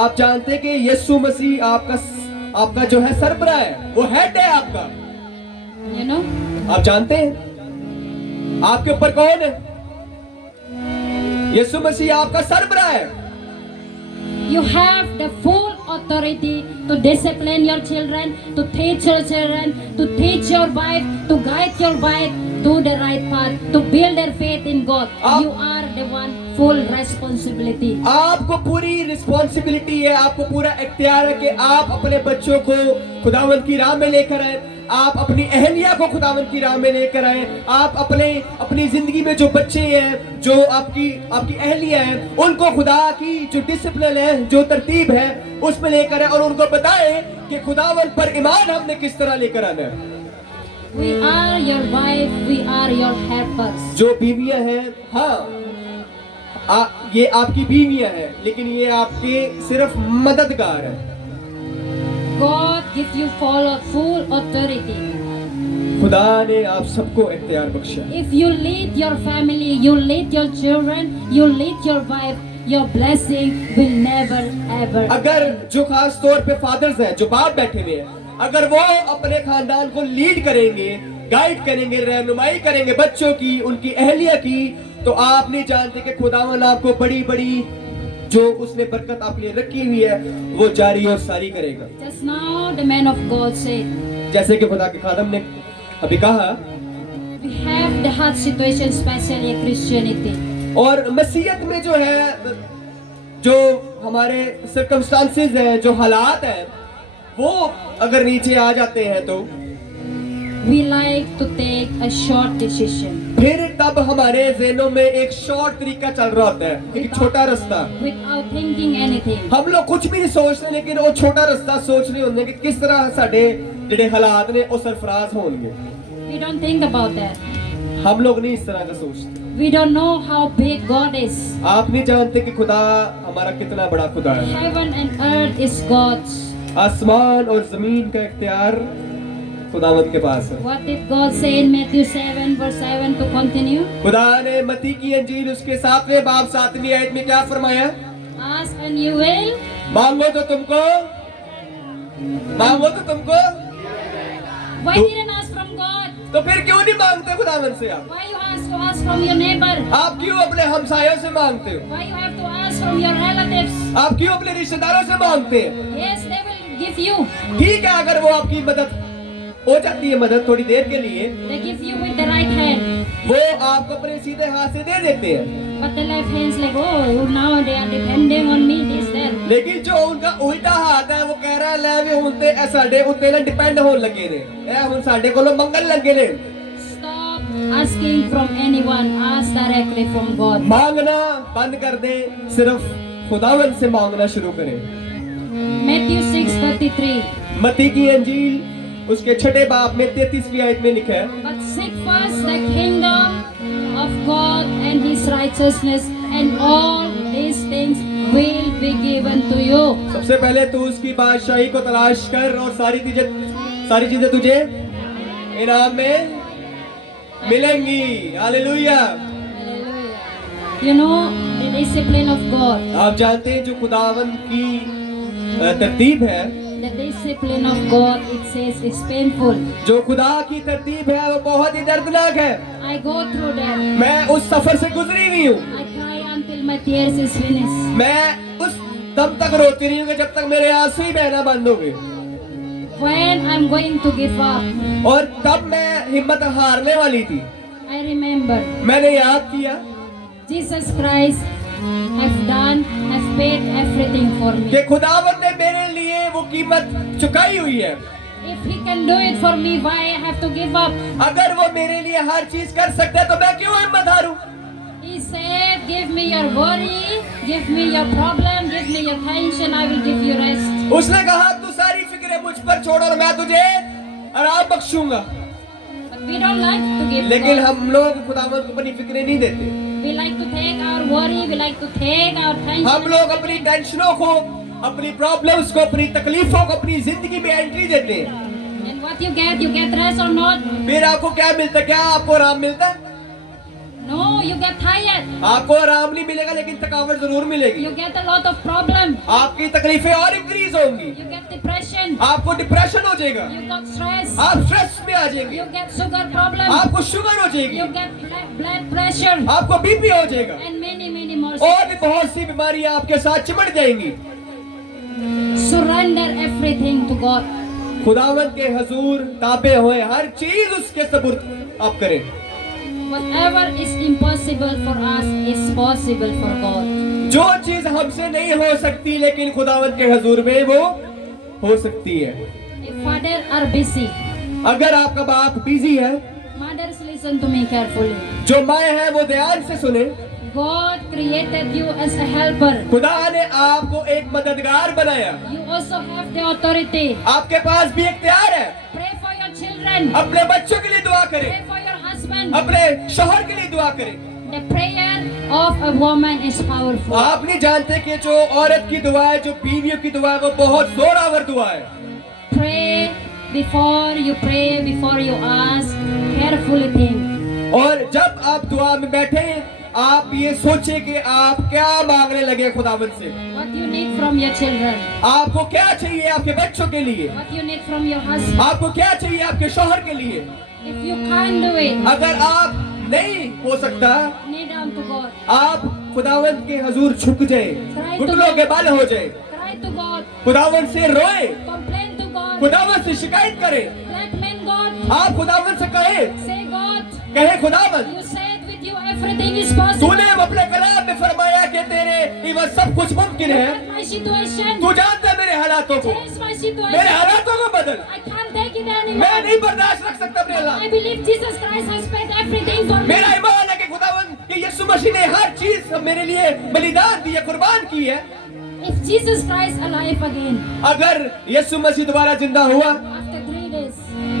आप जानते हैं कि यीशु मसीह आपका जो है सरबराह है, वो हेड है आपका। You know? आप जानते हैं आपके ऊपर कौन है? यीशु मसीह आपका सरबराह है। You have the full authority to discipline your children, to teach your children, to teach your wife, to guide your wife to the right path, to build their faith in God. You are the one full responsibility. आपको पूरी responsibility है, आपको पूरा इख्तियार है कि आप अपने बच्चों को खुदावंद की राह में लेकर आए, आप अपनी अहलिया को खुदावंद की राह में लेकर आए, आप अपनी जिंदगी में जो बच्चे हैं, जो आपकी अहलिया है, उनको खुदा की जो डिसिप्लिन है, जो तरतीब है, उसमें लेकर आए और उनको बताएं कि खुदावंद पर ईमान हमने किस तरह लेकर आना है। We are your wife, we are your helpers. जो बीवियां हैं, ये आपकी बीवियां हैं, लेकिन ये आपके सिर्फ मददगार हैं। God give you full authority. खुदा ने आप सबको इख्तियार बख्शा। If you lead your family, you lead your children, you lead your wife, your blessing will never ever. अगर जो खास तौर पे फादर्स हैं, जो बाप बैठे हुए हैं, अगर वो अपने खानदान को लीड करेंगे, गाइड करेंगे, रहनुमाई करेंगे बच्चों की, उनकी अहलिया की, तो आप नहीं जानते कि खुदावन आपको बड़ी बड़ी जो उसने बरकत आपके लिए रखी हुई है वो जारी और सारी करेगा। Just now the man of God said, जैसे कि खुदा के खादम ने अभी कहा, we have the hard situation, especially Christianity. और मसीहत में जो है जो हमारे सर्कमस्टांसेस हैं, जो हालात हैं, वो अगर नीचे आ जाते हैं तो we like to take a short decision फिर तब हमारे ज़हनों में एक शॉर्ट तरीका चल रहा होता है, एक छोटा रास्ता। without thinking anything. हम लोग कुछ भी नहीं सोचते, लेकिन वो छोटा रास्ता सोच रहे होंगे कि किस तरह साडे जिहड़े हालात ने वो सरफराज होंगे। We don't think about that. हम लोग नहीं इस तरह का सोचते। We don't know how big God is. आप नहीं जानते कि खुदा हमारा कितना बड़ा खुदा है। Heaven and earth is God's. आसमान और जमीन का इख्तियार खुदावंद के पास है। What did God say in Matthew 7 verse 7 to continue? खुदा ने मत्ती की अंजील उसके 7वें बाब 7वीं आयत में क्या फरमाया? Ask and you will. मांगो तो तुमको, मांगो तो तुमको। Why didn't ask from God? तो फिर क्यों नहीं मांगते खुदावंद से आप? Why you have to ask from your neighbor? आप क्यों अपने हमसायों से मांगते हो? Why you have to ask from your relatives? आप क्यों अपने रिश्तेदारों से मांगते हैं? Yes, they will give you. ठीक है, अगर वो आपकी मदद हो जाती है, मदद थोड़ी देर के लिए, They give you with the right hand. वो आपको अपने सीधे हाथ से दे देते हैं। But the left hand's like, oh, now they are depending on me, this, that. लेकिन जो उनका उल्टा हाथ है वो कह रहा है ले भी हुंदे ए साडे उत्ते ना डिपेंड होने लगे ने, ए हुन साडे कोलों मंगन लगे ने। Stop asking from anyone. Ask directly from God. मांगना बंद कर दे, सिर्फ खुदावंद से मांगना शुरू करें। Matthew 6:33. मत्ती की अंजील उसके 6 बाब में 33वीं आयत में लिखा है, But seek first the kingdom of God and His righteousness, and all these things will be given to you. सबसे पहले तू उसकी बादशाही को तलाश कर और सारी चीजें तुझे इनाम में मिलेंगी। Hallelujah. Hallelujah. You know the discipline of God. आप जानते हैं जो खुदावंद की तरतीब है, The discipline of God, it says, is painful. जो खुदा की तरतीब है वो बहुत ही दर्दनाक है। I go through that. मैं उस सफर से गुजरी हुई हूँ। I cry until my tears is finished. मैं उस दम तक रोती रही हूँ कि जब तक मेरे आंसू ही बहना बंद हो गए। When I'm going to give up, और तब मैं हिम्मत हारने वाली थी, I remember मैंने याद किया Jesus Christ have paid everything for कि me. खुदावंद ने मेरे लिए वो कीमत चुकाई हुई है। If He can do it for me, why I have to give up? अगर वो मेरे लिए हर चीज कर सकता है तो मैं क्यों हिम्मत हारूं? He said, give me your worry, give me your problem, give me your tension, I will give you rest. उसने कहा तू सारी फिक्रें मुझ पर छोड़ और मैं तुझे आराम बख्शूंगा। But we don't like to give लेकिन God. हम लोग खुदावंद को अपनी फिक्रें नहीं देते। We like to take our worry, we like to take our हम tension. लोग अपनी टेंशनों को, अपनी प्रॉब्लम्स को, अपनी तकलीफों को अपनी जिंदगी में एंट्री देते हैं। And what you get rest or not? फिर आपको क्या मिलता है? क्या आपको आराम मिलता है? No, you get tired. आपको आराम नहीं मिलेगा, लेकिन थकावट जरूर मिलेगी। You get a lot of problem. आपकी तकलीफें और इंक्रीज होंगी। You get depression. आपको डिप्रेशन हो जाएगा, You got stress. आप स्ट्रेस में आ जाएंगे, You get sugar problem. आपको शुगर हो जाएगी, You get blood pressure. आपको बीपी हो जाएगा, And many more. और भी बहुत सी बीमारियां आपके साथ चिमट जाएंगी। Surrender everything to God. खुदावंद के हजूर ताबे हुए हर चीज उसके सबूत आप करें। Whatever is impossible for us is possible for God. जो चीज हमसे नहीं हो सकती लेकिन खुदावंद के हजूर में वो हो सकती है। If father are busy, अगर आपका बाप बिजी है, mothers listen to me carefully. जो माए है वो ध्यान से सुने। God created you as a helper. खुदा ने आपको एक मददगार बनाया। You also have the authority. आपके पास भी इख्तियार है। Pray for your children. अपने बच्चों के लिए दुआ करें, Pray for your husband. अपने शौहर के लिए दुआ करें। The prayer of a woman is powerful. आप नहीं जानते कि जो औरत की दुआ है, जो बीवियों की दुआ है, वो बहुत जोरावर दुआ है। Pray before you pray, before you ask. Carefully think. और जब आप दुआ में बैठे, आप ये सोचे कि आप क्या मांगने लगे खुदावंद से। What you need from your children. आपको क्या चाहिए आपके बच्चों के लिए? What you need from your husband. आपको क्या चाहिए आपके शौहर के लिए? If you can't do it, अगर आप नहीं हो सकता, kneel down to God. आप खुदावंद के हजूर झुक जाए, घुटनों के बल हो जाए, Cry to God. खुदावंद से रोए, Complain to God. खुदावंद से शिकायत करे। Recommend God. आप खुदावंद से कहे Say God. खुदावंद, You said with you everything is possible. तूने अपने कलाम में फरमाया कि तेरे लिए वह सब कुछ मुमकिन है। Look at my situation. तू जानता है मेरे हालातों को, Change my मेरे situation. हालातों को बदल। I can't take it मैं anymore. नहीं बर्दाश्त रख सकता अपने I हालात। believe Jesus Christ has paid everything for me. मेरा ईमान है कि खुदावन कि यीशु मसीह ने हर चीज मेरे लिए बलिदान दी है, कुर्बान की है। If Jesus Christ alive again अगर यीशु मसीह दोबारा जिंदा हुआ after 3 days,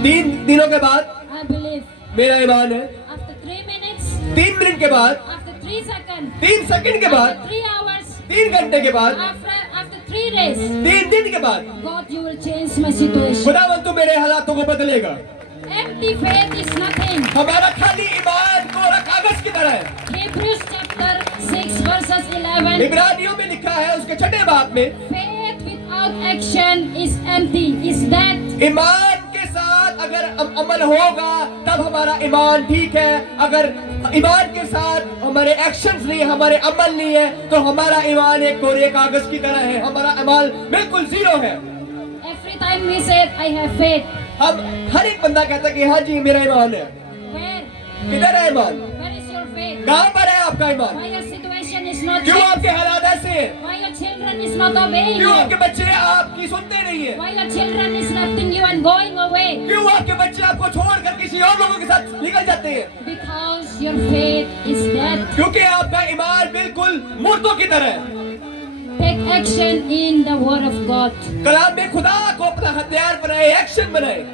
3 दिनों के बाद, I believe. मेरा ईमान है After 3 minutes, 3 मिनट के बाद, after 3 seconds, 3 सेकंड के बाद, after 3 hours, 3 घंटे के बाद, after 3 days, 3 दिन के बाद, God, you will change my situation. खुदावन तू मेरे हालातों को बदलेगा। Empty faith is nothing. हमारा खाली ईमान कोरा कागज की तरह है। Hebrews chapter 6 verses 11. इब्रानियों में लिखा है उसके 6ठे बाब में, Faith without action is empty, is dead. ईमान के साथ अगर अमल होगा तब हमारा ईमान ठीक है। अगर ईमान के साथ हमारे एक्शंस नहीं, हमारे अमल नहीं है, तो हमारा ईमान एक कोरे कागज की तरह है। हमारा अमल बिल्कुल जीरो है। Every time we say, I have faith. हम हर एक बंदा कहता है कि हाँ जी मेरा ईमान है। Where? किधर है ईमान? Where is your faith? कहाँ पर है आपका ईमान? Why your situation is not क्यों changed? आपके हालात ऐसे हैं? Why your children is not obeying क्यों you? आपके बच्चे आपकी सुनते नहीं है? Why your children is lefting you and going away? क्यों आपके बच्चे आपको छोड़कर किसी और लोगों के साथ निकल जाते हैं? Because your faith is dead. क्योंकि आपका ईमान बिल्कुल मुर्दों की तरह है। Take action in the word of God. कलाम में खुदा को अपना हथियार बनाए, एक्शन बनाए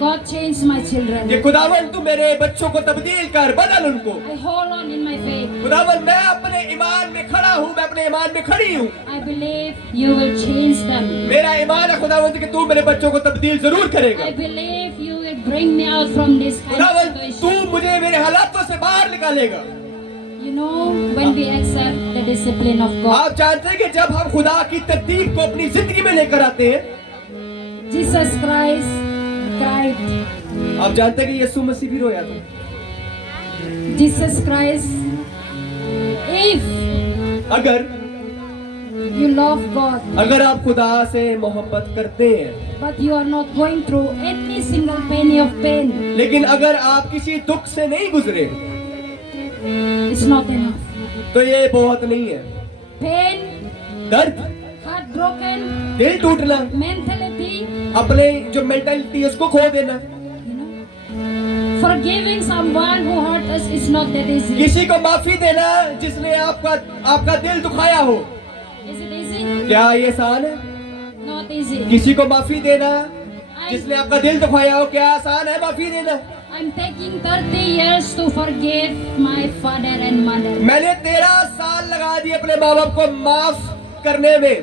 God changed my children. कि खुदावन तू मेरे बच्चों को तब्दील कर, बदल उनको। I hold on in my faith. खुदावन मैं अपने ईमान में खड़ा हूँ, मैं अपने ईमान में खड़ी हूँ। I believe you will change them. मेरा ईमान है खुदावन कि तू मेरे बच्चों को तब्दील जरूर करेगा। I believe you will bring me out from this kind of खुदावन तू situation. मुझे मेरे हालातों से बाहर निकालेगा। You know, when we accept the discipline of God, आप जानते हैं कि जब हम खुदा की तरतीब को अपनी जिंदगी में लेकर आते हैं, Jesus Christ cried. आप जानते हैं कि यीशु मसीह भी रोया था। Jesus Christ, if अगर you love God, अगर आप खुदा से मोहब्बत करते हैं, but you are not going through any single penny of pain, लेकिन अगर आप किसी दुख से नहीं गुजरे it's not enough. तो ये बहुत नहीं है। Pain, दर्द, heartbroken, दिल टूटना, mentality, अपने जो मेंटालिटी है उसको खो देना, you know, forgiving someone who hurt us is not that easy. किसी को माफी देना जिसने आपका दिल दुखाया हो, Is it easy? क्या ये आसान है? Not easy. किसी को माफी देना जिसने आपका दिल दुखाया हो, क्या आसान है माफी देना? I'm taking 30 years to forgive my father and mother. मैंने 13 साल लगा दिए अपने माँ बाप को माफ करने में।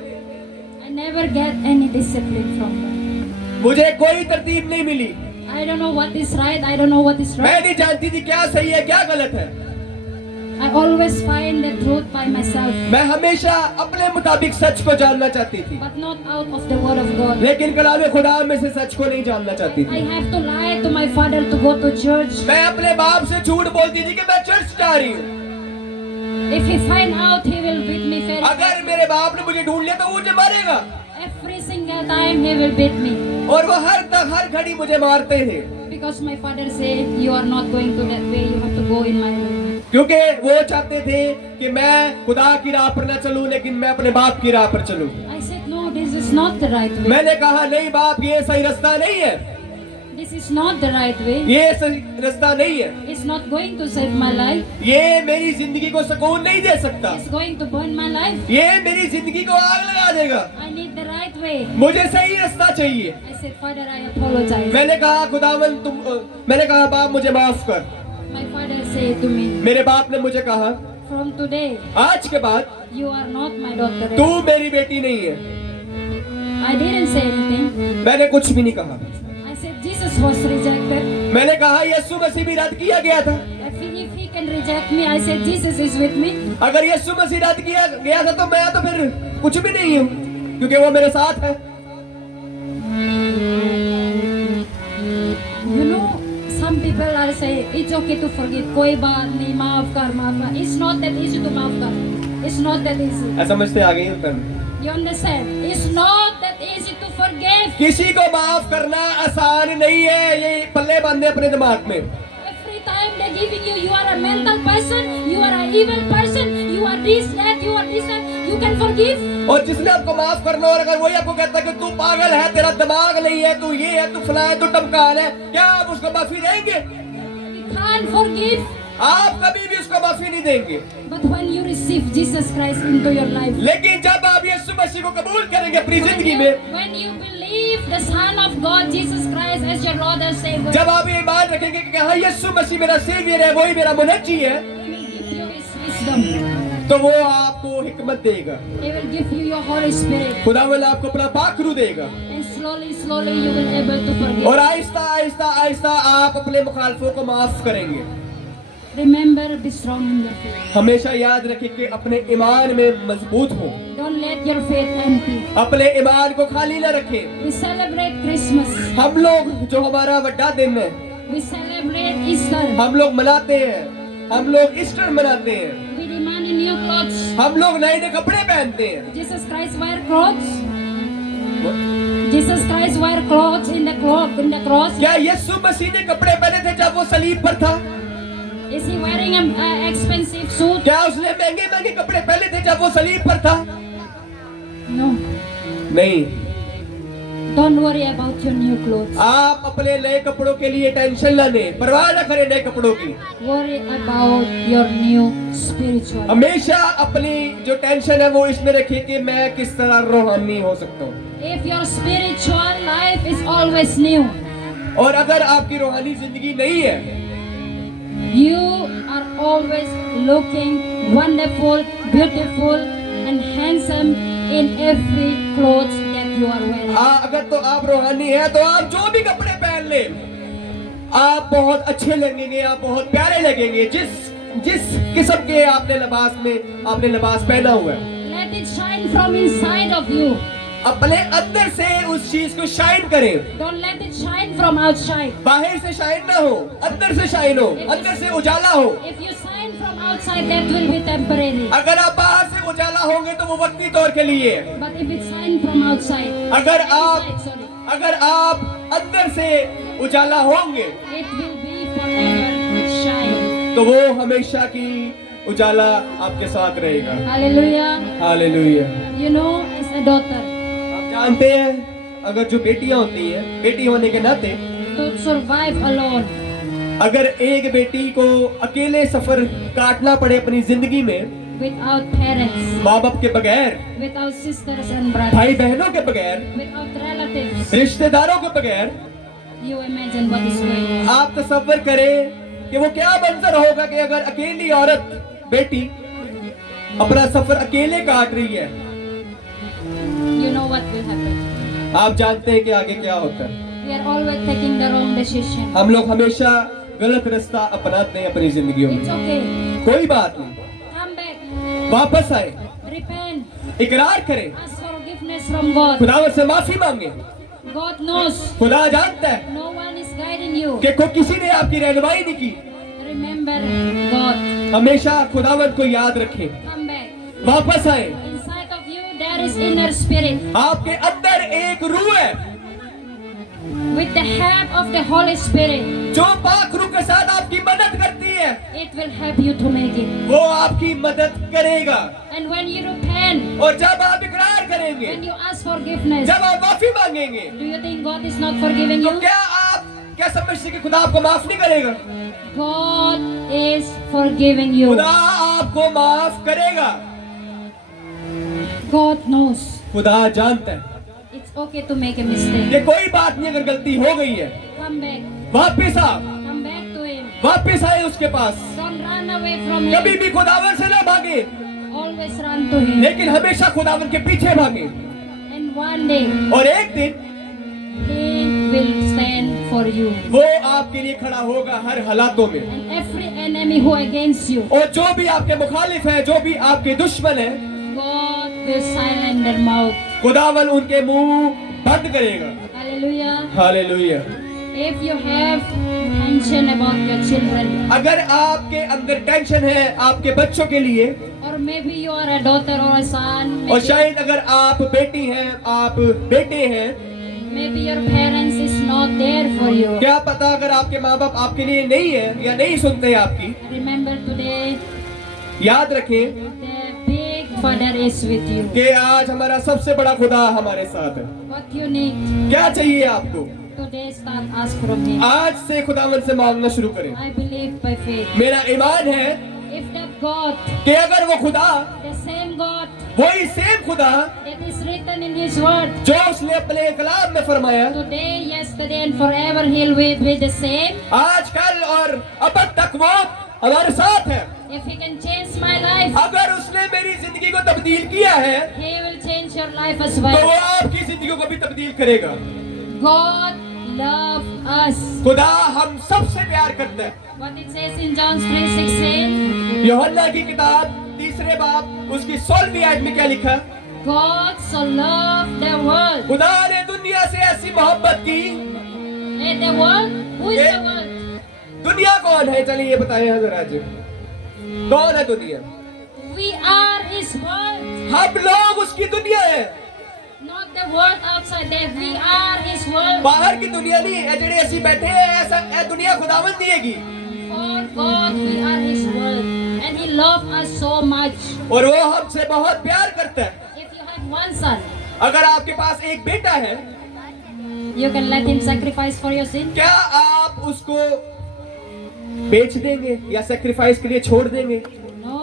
I never get any discipline from them. मुझे कोई तरतीब नहीं मिली। I don't know what is right. I don't know what is मैं right. नहीं जानती थी क्या सही है क्या गलत है। I always find the truth by myself, मैं हमेशा अपने मुताबिक सच को जानना चाहती थी, but not out of the word of God. लेकिन कलाम खुदा में से सच को नहीं जानना चाहती I थी। have to lie to my father to go to church. मैं अपने बाप से झूठ बोलती थी कि मैं चर्च जा रही हूँ। If he find out, he will beat me very अगर मेरे बाप ने मुझे ढूंढ लिया तो वो मुझे मारेगा, every single time he will beat me. और वो हर घड़ी मुझे मारते थे, Because my father said, you are not going to that way, you have to go in my way. क्योंकि वो चाहते थे कि मैं खुदा की राह पर न चलूं, लेकिन मैं अपने बाप की राह पर चलूं। I said, no, this is not the right way. मैंने कहा नहीं बाप, ये सही रास्ता नहीं है, This is not the right way. ये सही रास्ता नहीं है, It's not going to save my life. ये मेरी जिंदगी को सुकून नहीं दे सकता, It's going to burn my life. ये मेरी जिंदगी को आग लगा देगा, I need the right way. मुझे सही रास्ता चाहिए। I said, Father, I apologize. मैंने कहा खुदावन मैंने कहा बाप मुझे माफ कर। My father said to me, मेरे बाप ने मुझे कहा from today, आज के बाद you are not my daughter. तू मेरी बेटी नहीं है। I didn't say anything. मैंने कुछ भी नहीं कहा। I said, Jesus was rejected. मैंने कहा यीशु मसीह भी रद्द किया गया था। If he can reject me, I said, Jesus is with me. अगर यीशु मसीह रद्द किया गया था तो मैं तो फिर कुछ भी नहीं हूँ, क्योंकि वो मेरे साथ है। You know, some people are saying, it's okay to forgive. कोई बात नहीं, माफ कर, माफ कर. It's not that easy to माफ कर. It's not that easy. ऐसा समझते आ गई उत्तर में। You understand? It's not that easy to forgive. किसी को माफ करना आसान नहीं है, ये पल्ले बांधे अपने दिमाग में। Every time they're giving you, you are a mental person, you are an evil person, you are this, that, you are this, that, you can forgive. और जिसने आपको माफ करना, और अगर वही आपको कहता है कि तू पागल है, तेरा दिमाग नहीं है, तू ये है, तू फला है, तू टमकान है, क्या आप उसको माफी देंगे? We can't forgive. आप कभी भी उसको माफी नहीं देंगे। But when you receive Jesus Christ into your life, लेकिन जब आप यीशु मसीह को कबूल करेंगे अपनी जिंदगी में, when you believe the Son of God, Jesus Christ, as your Lord and Savior, जब आप ये ईमान रखेंगे कि हाँ यीशु मसीह मेरा सेवियर है, वही मेरा मुनज्जी है, He will give you His wisdom. तो वो आपको हिकमत देगा। He will give you your Holy Spirit. खुदावंद आपको अपना पाखरू देगा, And slowly, slowly you will able to forgive. और आहिस्ता आहिस्ता आहिस्ता आप अपने मुखालफों को माफ करेंगे। Remember, be strong in your faith. हमेशा याद रखें कि अपने ईमान में मजबूत हो, Don't let your faith empty. अपने ईमान को खाली न रखें। We celebrate Christmas. हम लोग जो हमारा बड़ा दिन है, We celebrate Easter. हम लोग मनाते हैं, हम लोग ईस्टर मनाते हैं, We demand new clothes. हम लोग नए नए कपड़े पहनते हैं। Jesus Christ wear clothes. Jesus Christ wear clothes in the cross. क्या यीशु मसीह ने कपड़े पहने थे जब वो सलीब पर था? Is he wearing an expensive suit? क्या उसने महंगे महंगे कपड़े पहने थे जब वो सलीब पर था? No. नहीं। Don't worry about your new clothes. आप अपने नए कपड़ों के लिए टेंशन न लें, परवाह न करें नए कपड़ों की। Worry about your new spiritual. हमेशा अपनी जो टेंशन है वो इसमें रखिए कि मैं किस तरह रूहानी हो सकता हूँ। If your spiritual life is always new, और अगर आपकी रूहानी जिंदगी नहीं है, you are always looking wonderful, beautiful, and handsome in every clothes that you are wearing. अगर तो आप रूहानी है तो आप जो भी कपड़े पहन ले, आप बहुत अच्छे लगेंगे, आप बहुत प्यारे लगेंगे। जिस किस्म के आपने लिबास पहना हुआ है, Let it shine from inside of you. अपने अंदर से उस चीज को शाइन करें। Don't let it shine from outside. बाहर से शाइन ना हो, अंदर से शाइन हो, अंदर से उजाला हो। If you shine from outside, that will be temporary. अगर आप बाहर से उजाला होंगे तो वो वक्ती तौर के लिए है। But if it shine from outside, अगर inside, sorry, आप अंदर से उजाला होंगे it will be forever shine. तो वो हमेशा की उजाला आपके साथ रहेगा। Hallelujah. Hallelujah. You know, as a daughter, आप जानते हैं, अगर जो बेटियां होती हैं, बेटी होने के नाते to survive alone, अगर एक बेटी को अकेले सफर काटना पड़े अपनी जिंदगी में, without parents, माँ बाप के बगैर, without sisters and brothers, भाई बहनों के बगैर, without relatives, रिश्तेदारों के बगैर, you imagine what is going on. आप तसव्वुर करें कि वो क्या मंजर होगा कि अगर अकेली औरत बेटी अपना सफर अकेले काट रही है। You know what will happen. आप जानते हैं कि आगे क्या होता है। We are always taking the wrong decision. हम लोग हमेशा गलत रास्ता अपनाते हैं अपनी जिंदगियों It's में। okay. कोई बात नहीं, Come back. वापस आए, Repent. इकरार करें, Ask forgiveness from God. खुदावंद से माफी मांगे। God knows. खुदा जानता है No one is guiding you. कि किसी ने आपकी रहनुमाई नहीं की। Remember God. हमेशा खुदावंद को याद रखें, Come back. वापस आए। Inside of you there is inner spirit. आपके अंदर एक रूह है With the help of the Holy Spirit, जो पाक रूह के साथ आपकी मदद करती है, it will help you to make it. वो आपकी मदद करेगा। And when you repent, और जब आप इकरार करेंगे, when you ask forgiveness, जब आप माफी मांगेंगे, do you think God is not forgiving तो you? क्या समझते कि खुदा आपको माफ नहीं करेगा? God is forgiving you. खुदा आपको माफ करेगा। God knows. खुदा जानता है It's okay to make a mistake. कि कोई बात नहीं, अगर गलती हो गई है, Come back. वापिस आ, Come back to Him. वापिस आए उसके पास। Don't run away from कभी Him. भी खुदावन से ना भागे, Always run to Him. लेकिन हमेशा खुदावन के पीछे भागे। And one day, और एक दिन He will stand for you. वो आपके लिए खड़ा होगा हर हालातों में। And every enemy who against you, और जो भी आपके मुखालिफ है, जो भी आपके दुश्मन है, God will silence their mouth. खुदावन उनके मुंह बंद करेगा। Hallelujah. Hallelujah. If you have tension about your children, अगर आपके अंदर टेंशन है आपके बच्चों के लिए, or maybe you are a daughter or a son, और maybe, शायद अगर आप बेटी हैं, आप बेटे हैं, maybe your parents is not there for you. क्या पता अगर आपके माँ बाप आपके लिए नहीं है या नहीं सुनते आपकी, Remember today, याद रखें the big Father is with you. कि आज हमारा सबसे बड़ा खुदा हमारे साथ है। What you need क्या चाहिए आपको? today, start ask from Him. आज से खुदावन से मांगना शुरू करें। I believe by faith. मेरा ईमान है If that God, कि अगर वो खुदा, the same God वही सेम खुदा that is written in His Word, जो उसने अपने कलाम में फरमाया, today, yesterday, and forever He'll be the same. आज कल और अब तक वो हमारे साथ है। If He can change my life, अगर उसने मेरी जिंदगी को तब्दील किया है He will change your life as तो वो well. आपकी जिंदगी को भी तब्दील करेगा। God love us. खुदा हम सबसे प्यार करता है। What it says in John 3:16, यूहन्ना की किताब 3 बाब उसकी 16वीं आयत में क्या लिखा? God so loved the world. खुदा ने दुनिया से ऐसी मोहब्बत की। And the world? Who is the world? दुनिया कौन है? चलिए ये बताएं जरा जी, कौन है दुनिया? We are His world. हम लोग उसकी दुनिया है। Not the world outside there. We are His world. बाहर की दुनिया नहीं है, जेड़े ऐसी बैठे हैं ऐसा ए दुनिया खुदावन दिएगी। For God, we are His world. And He loves us so much. और वो हमसे बहुत प्यार करता है। If you have one son, अगर आपके पास एक बेटा है, you can let him sacrifice for your sin. क्या आप उसको बेच देंगे या सैक्रिफाइस के लिए छोड़ देंगे? No.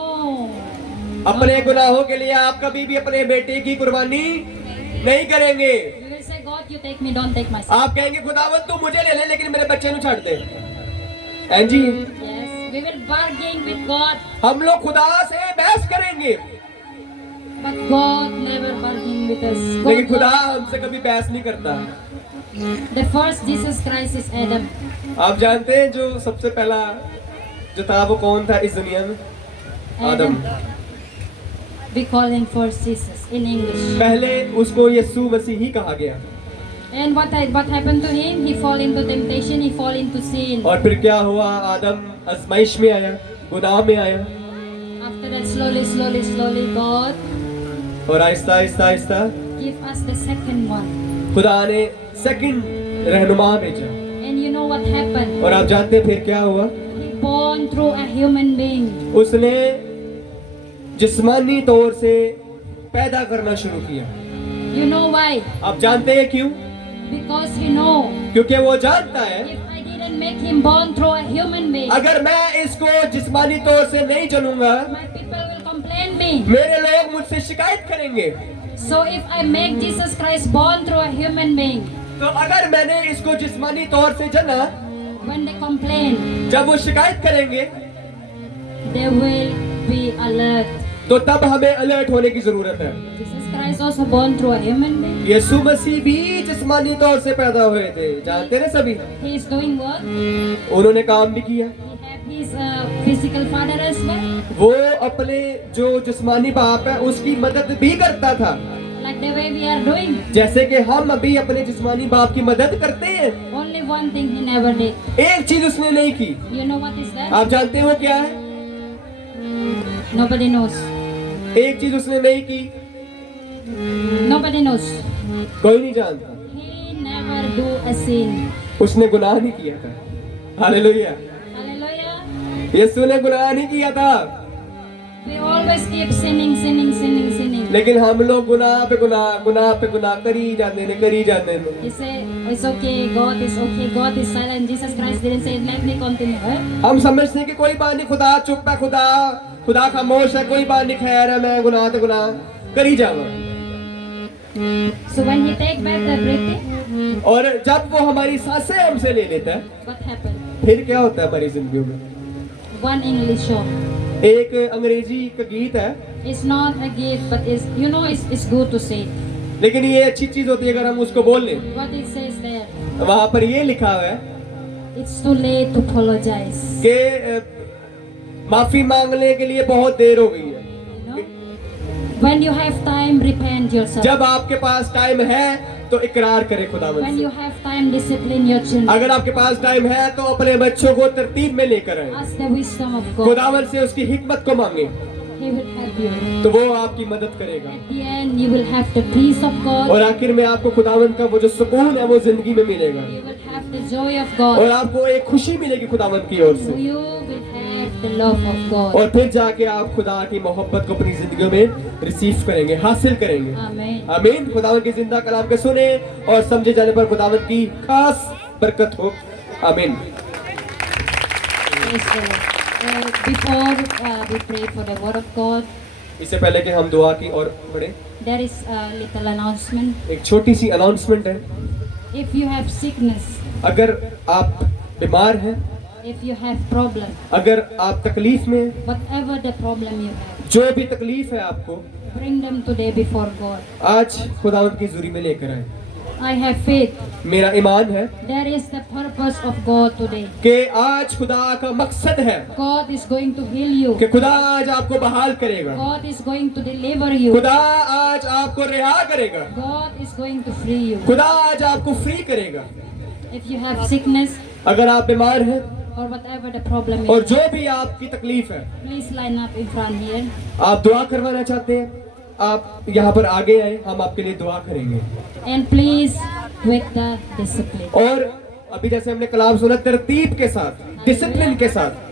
अपने गुनाहों के लिए आप कभी भी अपने बेटे की कुर्बानी नहीं करेंगे। You will say, God, you take me, don't take my son. आप कहेंगे खुदावन तू मुझे ले ले लेकिन मेरे बच्चे को छोड़ दे। हैं जी, Yes. We will bargain with God. हम लोग खुदा से बहस करेंगे But God never bargain with us. लेकिन God खुदा loves- हमसे कभी बहस नहीं करता। The first Jesus Christ is Adam. आप जानते हैं जो सबसे पहला जो था वो कौन था इस दुनिया में? आदम। We call him first Jesus in English. पहले उसको यीशु मसीह ही कहा गया। And what happened to him? He fall into temptation. He fall into sin. और फिर क्या हुआ? आदम आजमाइश में आया, गुनाह में आया, After that, slowly, God और Aahista Aahista Aahista give us the second one. खुदा ने सेकंड रहनुमा भेजा। And you know what happened? और आप जानते हैं फिर क्या हुआ? He born through a human being. उसने जिस्मानी तौर से पैदा करना शुरू किया। You know why? आप जानते हैं क्यों? Because he know क्योंकि वो जानता है if I didn't make him born through a human being, अगर मैं इसको जिस्मानी तौर से नहीं चलूंगा my people will complain me. मेरे लोग मुझसे शिकायत करेंगे। So if I make Jesus Christ born through a human being, तो अगर मैंने इसको जिस्मानी तौर से जना, when they complain, जब वो शिकायत करेंगे they will be alert. तो तब हमें अलर्ट होने की जरूरत है। Jesus Christ also born through a human being. यीशु मसीह भी जिस्मानी तौर से पैदा हुए थे, जानते हैं सभी। He is doing what? उन्होंने काम भी किया। He have his physical father as well, वो अपने जो जिस्मानी बाप है उसकी मदद भी करता था, like the way we are doing. जैसे कि हम अभी अपने जिस्मानी बाप की मदद करते हैं। Only one thing he never did. एक चीज उसने नहीं की। You know what is that? आप जानते हो क्या है? Nobody knows. एक चीज उसने नहीं की, Nobody knows. कोई नहीं जानता। He never do a sin. उसने गुनाह नहीं किया था। हालेलुया। Hallelujah. यीशु ने गुनाह नहीं किया था, We always keep sinning. लेकिन हम लोग गुनाह पे गुनाह करी जाते ने। He say, oh, it's okay, God is okay, God is silent. Jesus Christ didn't say, let me continue. हम समझते हैं कि कोई बात नहीं, खुदा चुप है, खुदा खामोश है, कोई बात नहीं, खैर है, मैं गुनाह करी जाऊंगा। So when he take back the breathing, और जब वो हमारी सांसें हमसे ले लेता है, what happened? फिर क्या होता है हमारी जिंदगी में? One English song. एक अंग्रेजी का गीत है, It's not a gift, but it's good to say. लेकिन ये अच्छी चीज होती है अगर हम उसको बोल लें। What it says there? वहां पर ये लिखा हुआ है It's too late to apologize. कि माफी मांगने के लिए बहुत देर हो गई है। You know? When you have time, repent yourself. जब आपके पास टाइम है तो इकरार करें खुदावंद When से। you have time, discipline your children. अगर आपके पास टाइम है तो अपने बच्चों को तरतीब में लेकर आए, Ask the wisdom of God. खुदावंद से उसकी हिकमत को मांगे, He will help you. तो वो आपकी मदद करेगा। At the end, you will have the peace of God. और आखिर में आपको खुदावंद का वो जो सुकून है वो जिंदगी में मिलेगा, You will have the joy of और God. आपको एक खुशी मिलेगी खुदावंद की ओर से। You will have the love of God. और फिर जाके आप खुदा की मोहब्बत को अपनी जिंदगी में रिसीव करेंगे, हासिल करेंगे। Amen. आमीन। खुदावन की जिंदा कलाम के सुने और समझे जाने पर खुदावन की खास बरकत हो। आमीन। Praise the Lord. Before we pray for the word of God, इससे पहले कि हम दुआ की और बढ़े, there is a little announcement. एक छोटी सी अनाउंसमेंट है। If you have sickness, अगर आप बीमार हैं, if you have problem, अगर आप तकलीफ में, whatever the problem you have, जो भी तकलीफ है आपको, bring them today before God. आज खुदावंद की हुजूरी में लेकर आए। I have faith. मेरा ईमान है There is the purpose of God today. कि आज खुदा का मकसद है God is going to heal you. कि खुदा आज आपको बहाल करेगा, God is going to deliver you. खुदा आज आपको रिहा करेगा, God is going to free you. खुदा आज आपको फ्री करेगा। If you have sickness अगर आप बीमार हैं or whatever the problem और is, जो भी आपकी तकलीफ है, please line up in front here. आप दुआ करवाना चाहते हैं, आप यहाँ पर आगे आए, हम आपके लिए दुआ करेंगे। And please with the discipline. और अभी जैसे हमने कलाम सुना, तरतीब के साथ, डिसिप्लिन के साथ,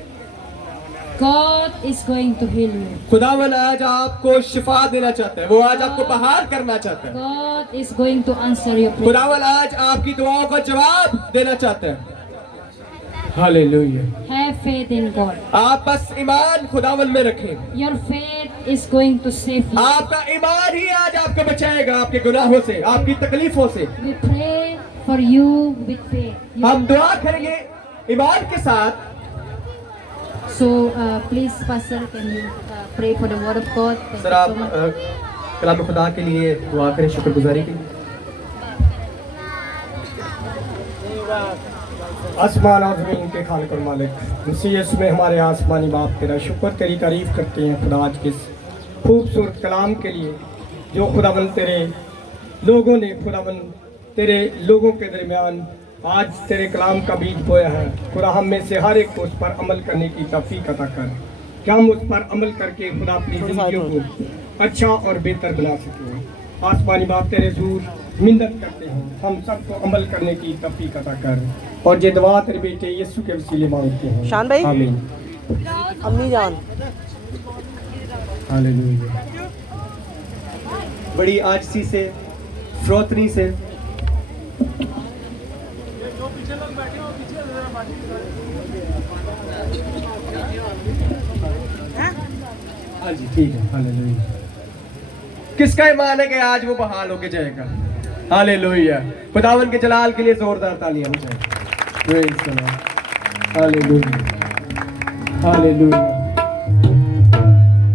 God is going to heal you. खुदावन आज आपको शिफा देना चाहता है, वो आज आपको बहाल करना चाहता है। God is going to answer your prayer. खुदावन आज आपकी दुआओं का जवाब देना चाहता है। Hallelujah. Have faith in God. आप बस ईमान खुदावन में रखें। Your faith is going to save you. आपका ईमान ही आज आपको बचाएगा आपके गुनाहों से, आपकी तकलीफों से। We pray for you with faith. हम दुआ करेंगे ईमान के साथ। So please, Pastor, can you pray for the word of God? Thank sir you आप so much. कलाम खुदा के लिए दुआ करें, शुक्रगुजारी के लिए। आसमान और ज़मीन के खालिक और मालिक, मसीह यीशु में हमारे आसमानी बाप तेरा शुक्र तेरी तारीफ करते हैं खुदा आज के इस खूबसूरत कलाम के लिए जो खुदावन तेरे लोगों ने खुदावन तेरे लोगों के दरमियान आज तेरे कलाम का बीज बोया है। खुदा हम में से हर एक को उस पर अमल करने की तौफीक अता कर कि हम उस पर अमल करके खुदा अपनी ज़िंदगियों को अच्छा और बेहतर बना सकें। आसमानी बाप तेरे दूर मिन्नत करते हैं, हम सबको अमल करने की तौफीक अता कर, और ये दुआ तेरे बेटे यीशु के वसीले मांगते हैं। शान भाई। आमीन। अम्मी जान। हालेलुया। बड़ी आजसी से, फ्रोतनी से, हाँ जी ठीक है। हालेलुया। किसका ईमान है कि आज वो बहाल होके जाएगा? हालेलुया। खुदावन के जलाल के लिए जोरदार तालियां हो जाए। Praise the Lord. Hallelujah. Hallelujah.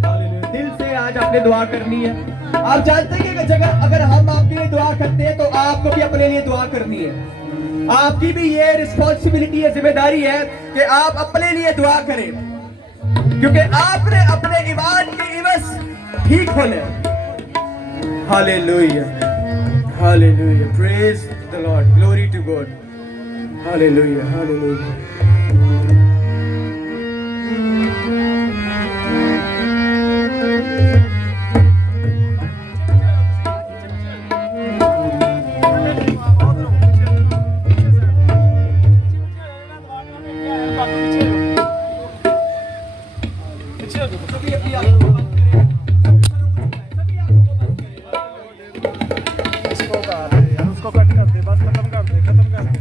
Hallelujah. दिल से आज आपने दुआ करनी है। आप जानते हैं कि जगह अगर हम आपके लिए दुआ करते हैं तो आपको भी अपने लिए दुआ करनी है। आपकी भी ये रिस्पॉन्सिबिलिटी है, जिम्मेदारी है कि आप अपने लिए दुआ करें, क्योंकि आपने अपने ईमान के इवज ठीक होने। Hallelujah. Hallelujah. Praise the Lord. Glory to God. Hallelujah. Hallelujah. उसको कट कर दे, बस खत्म कर दे, खत्म कर दे,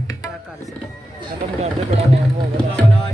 खत्म कर दे, बड़ा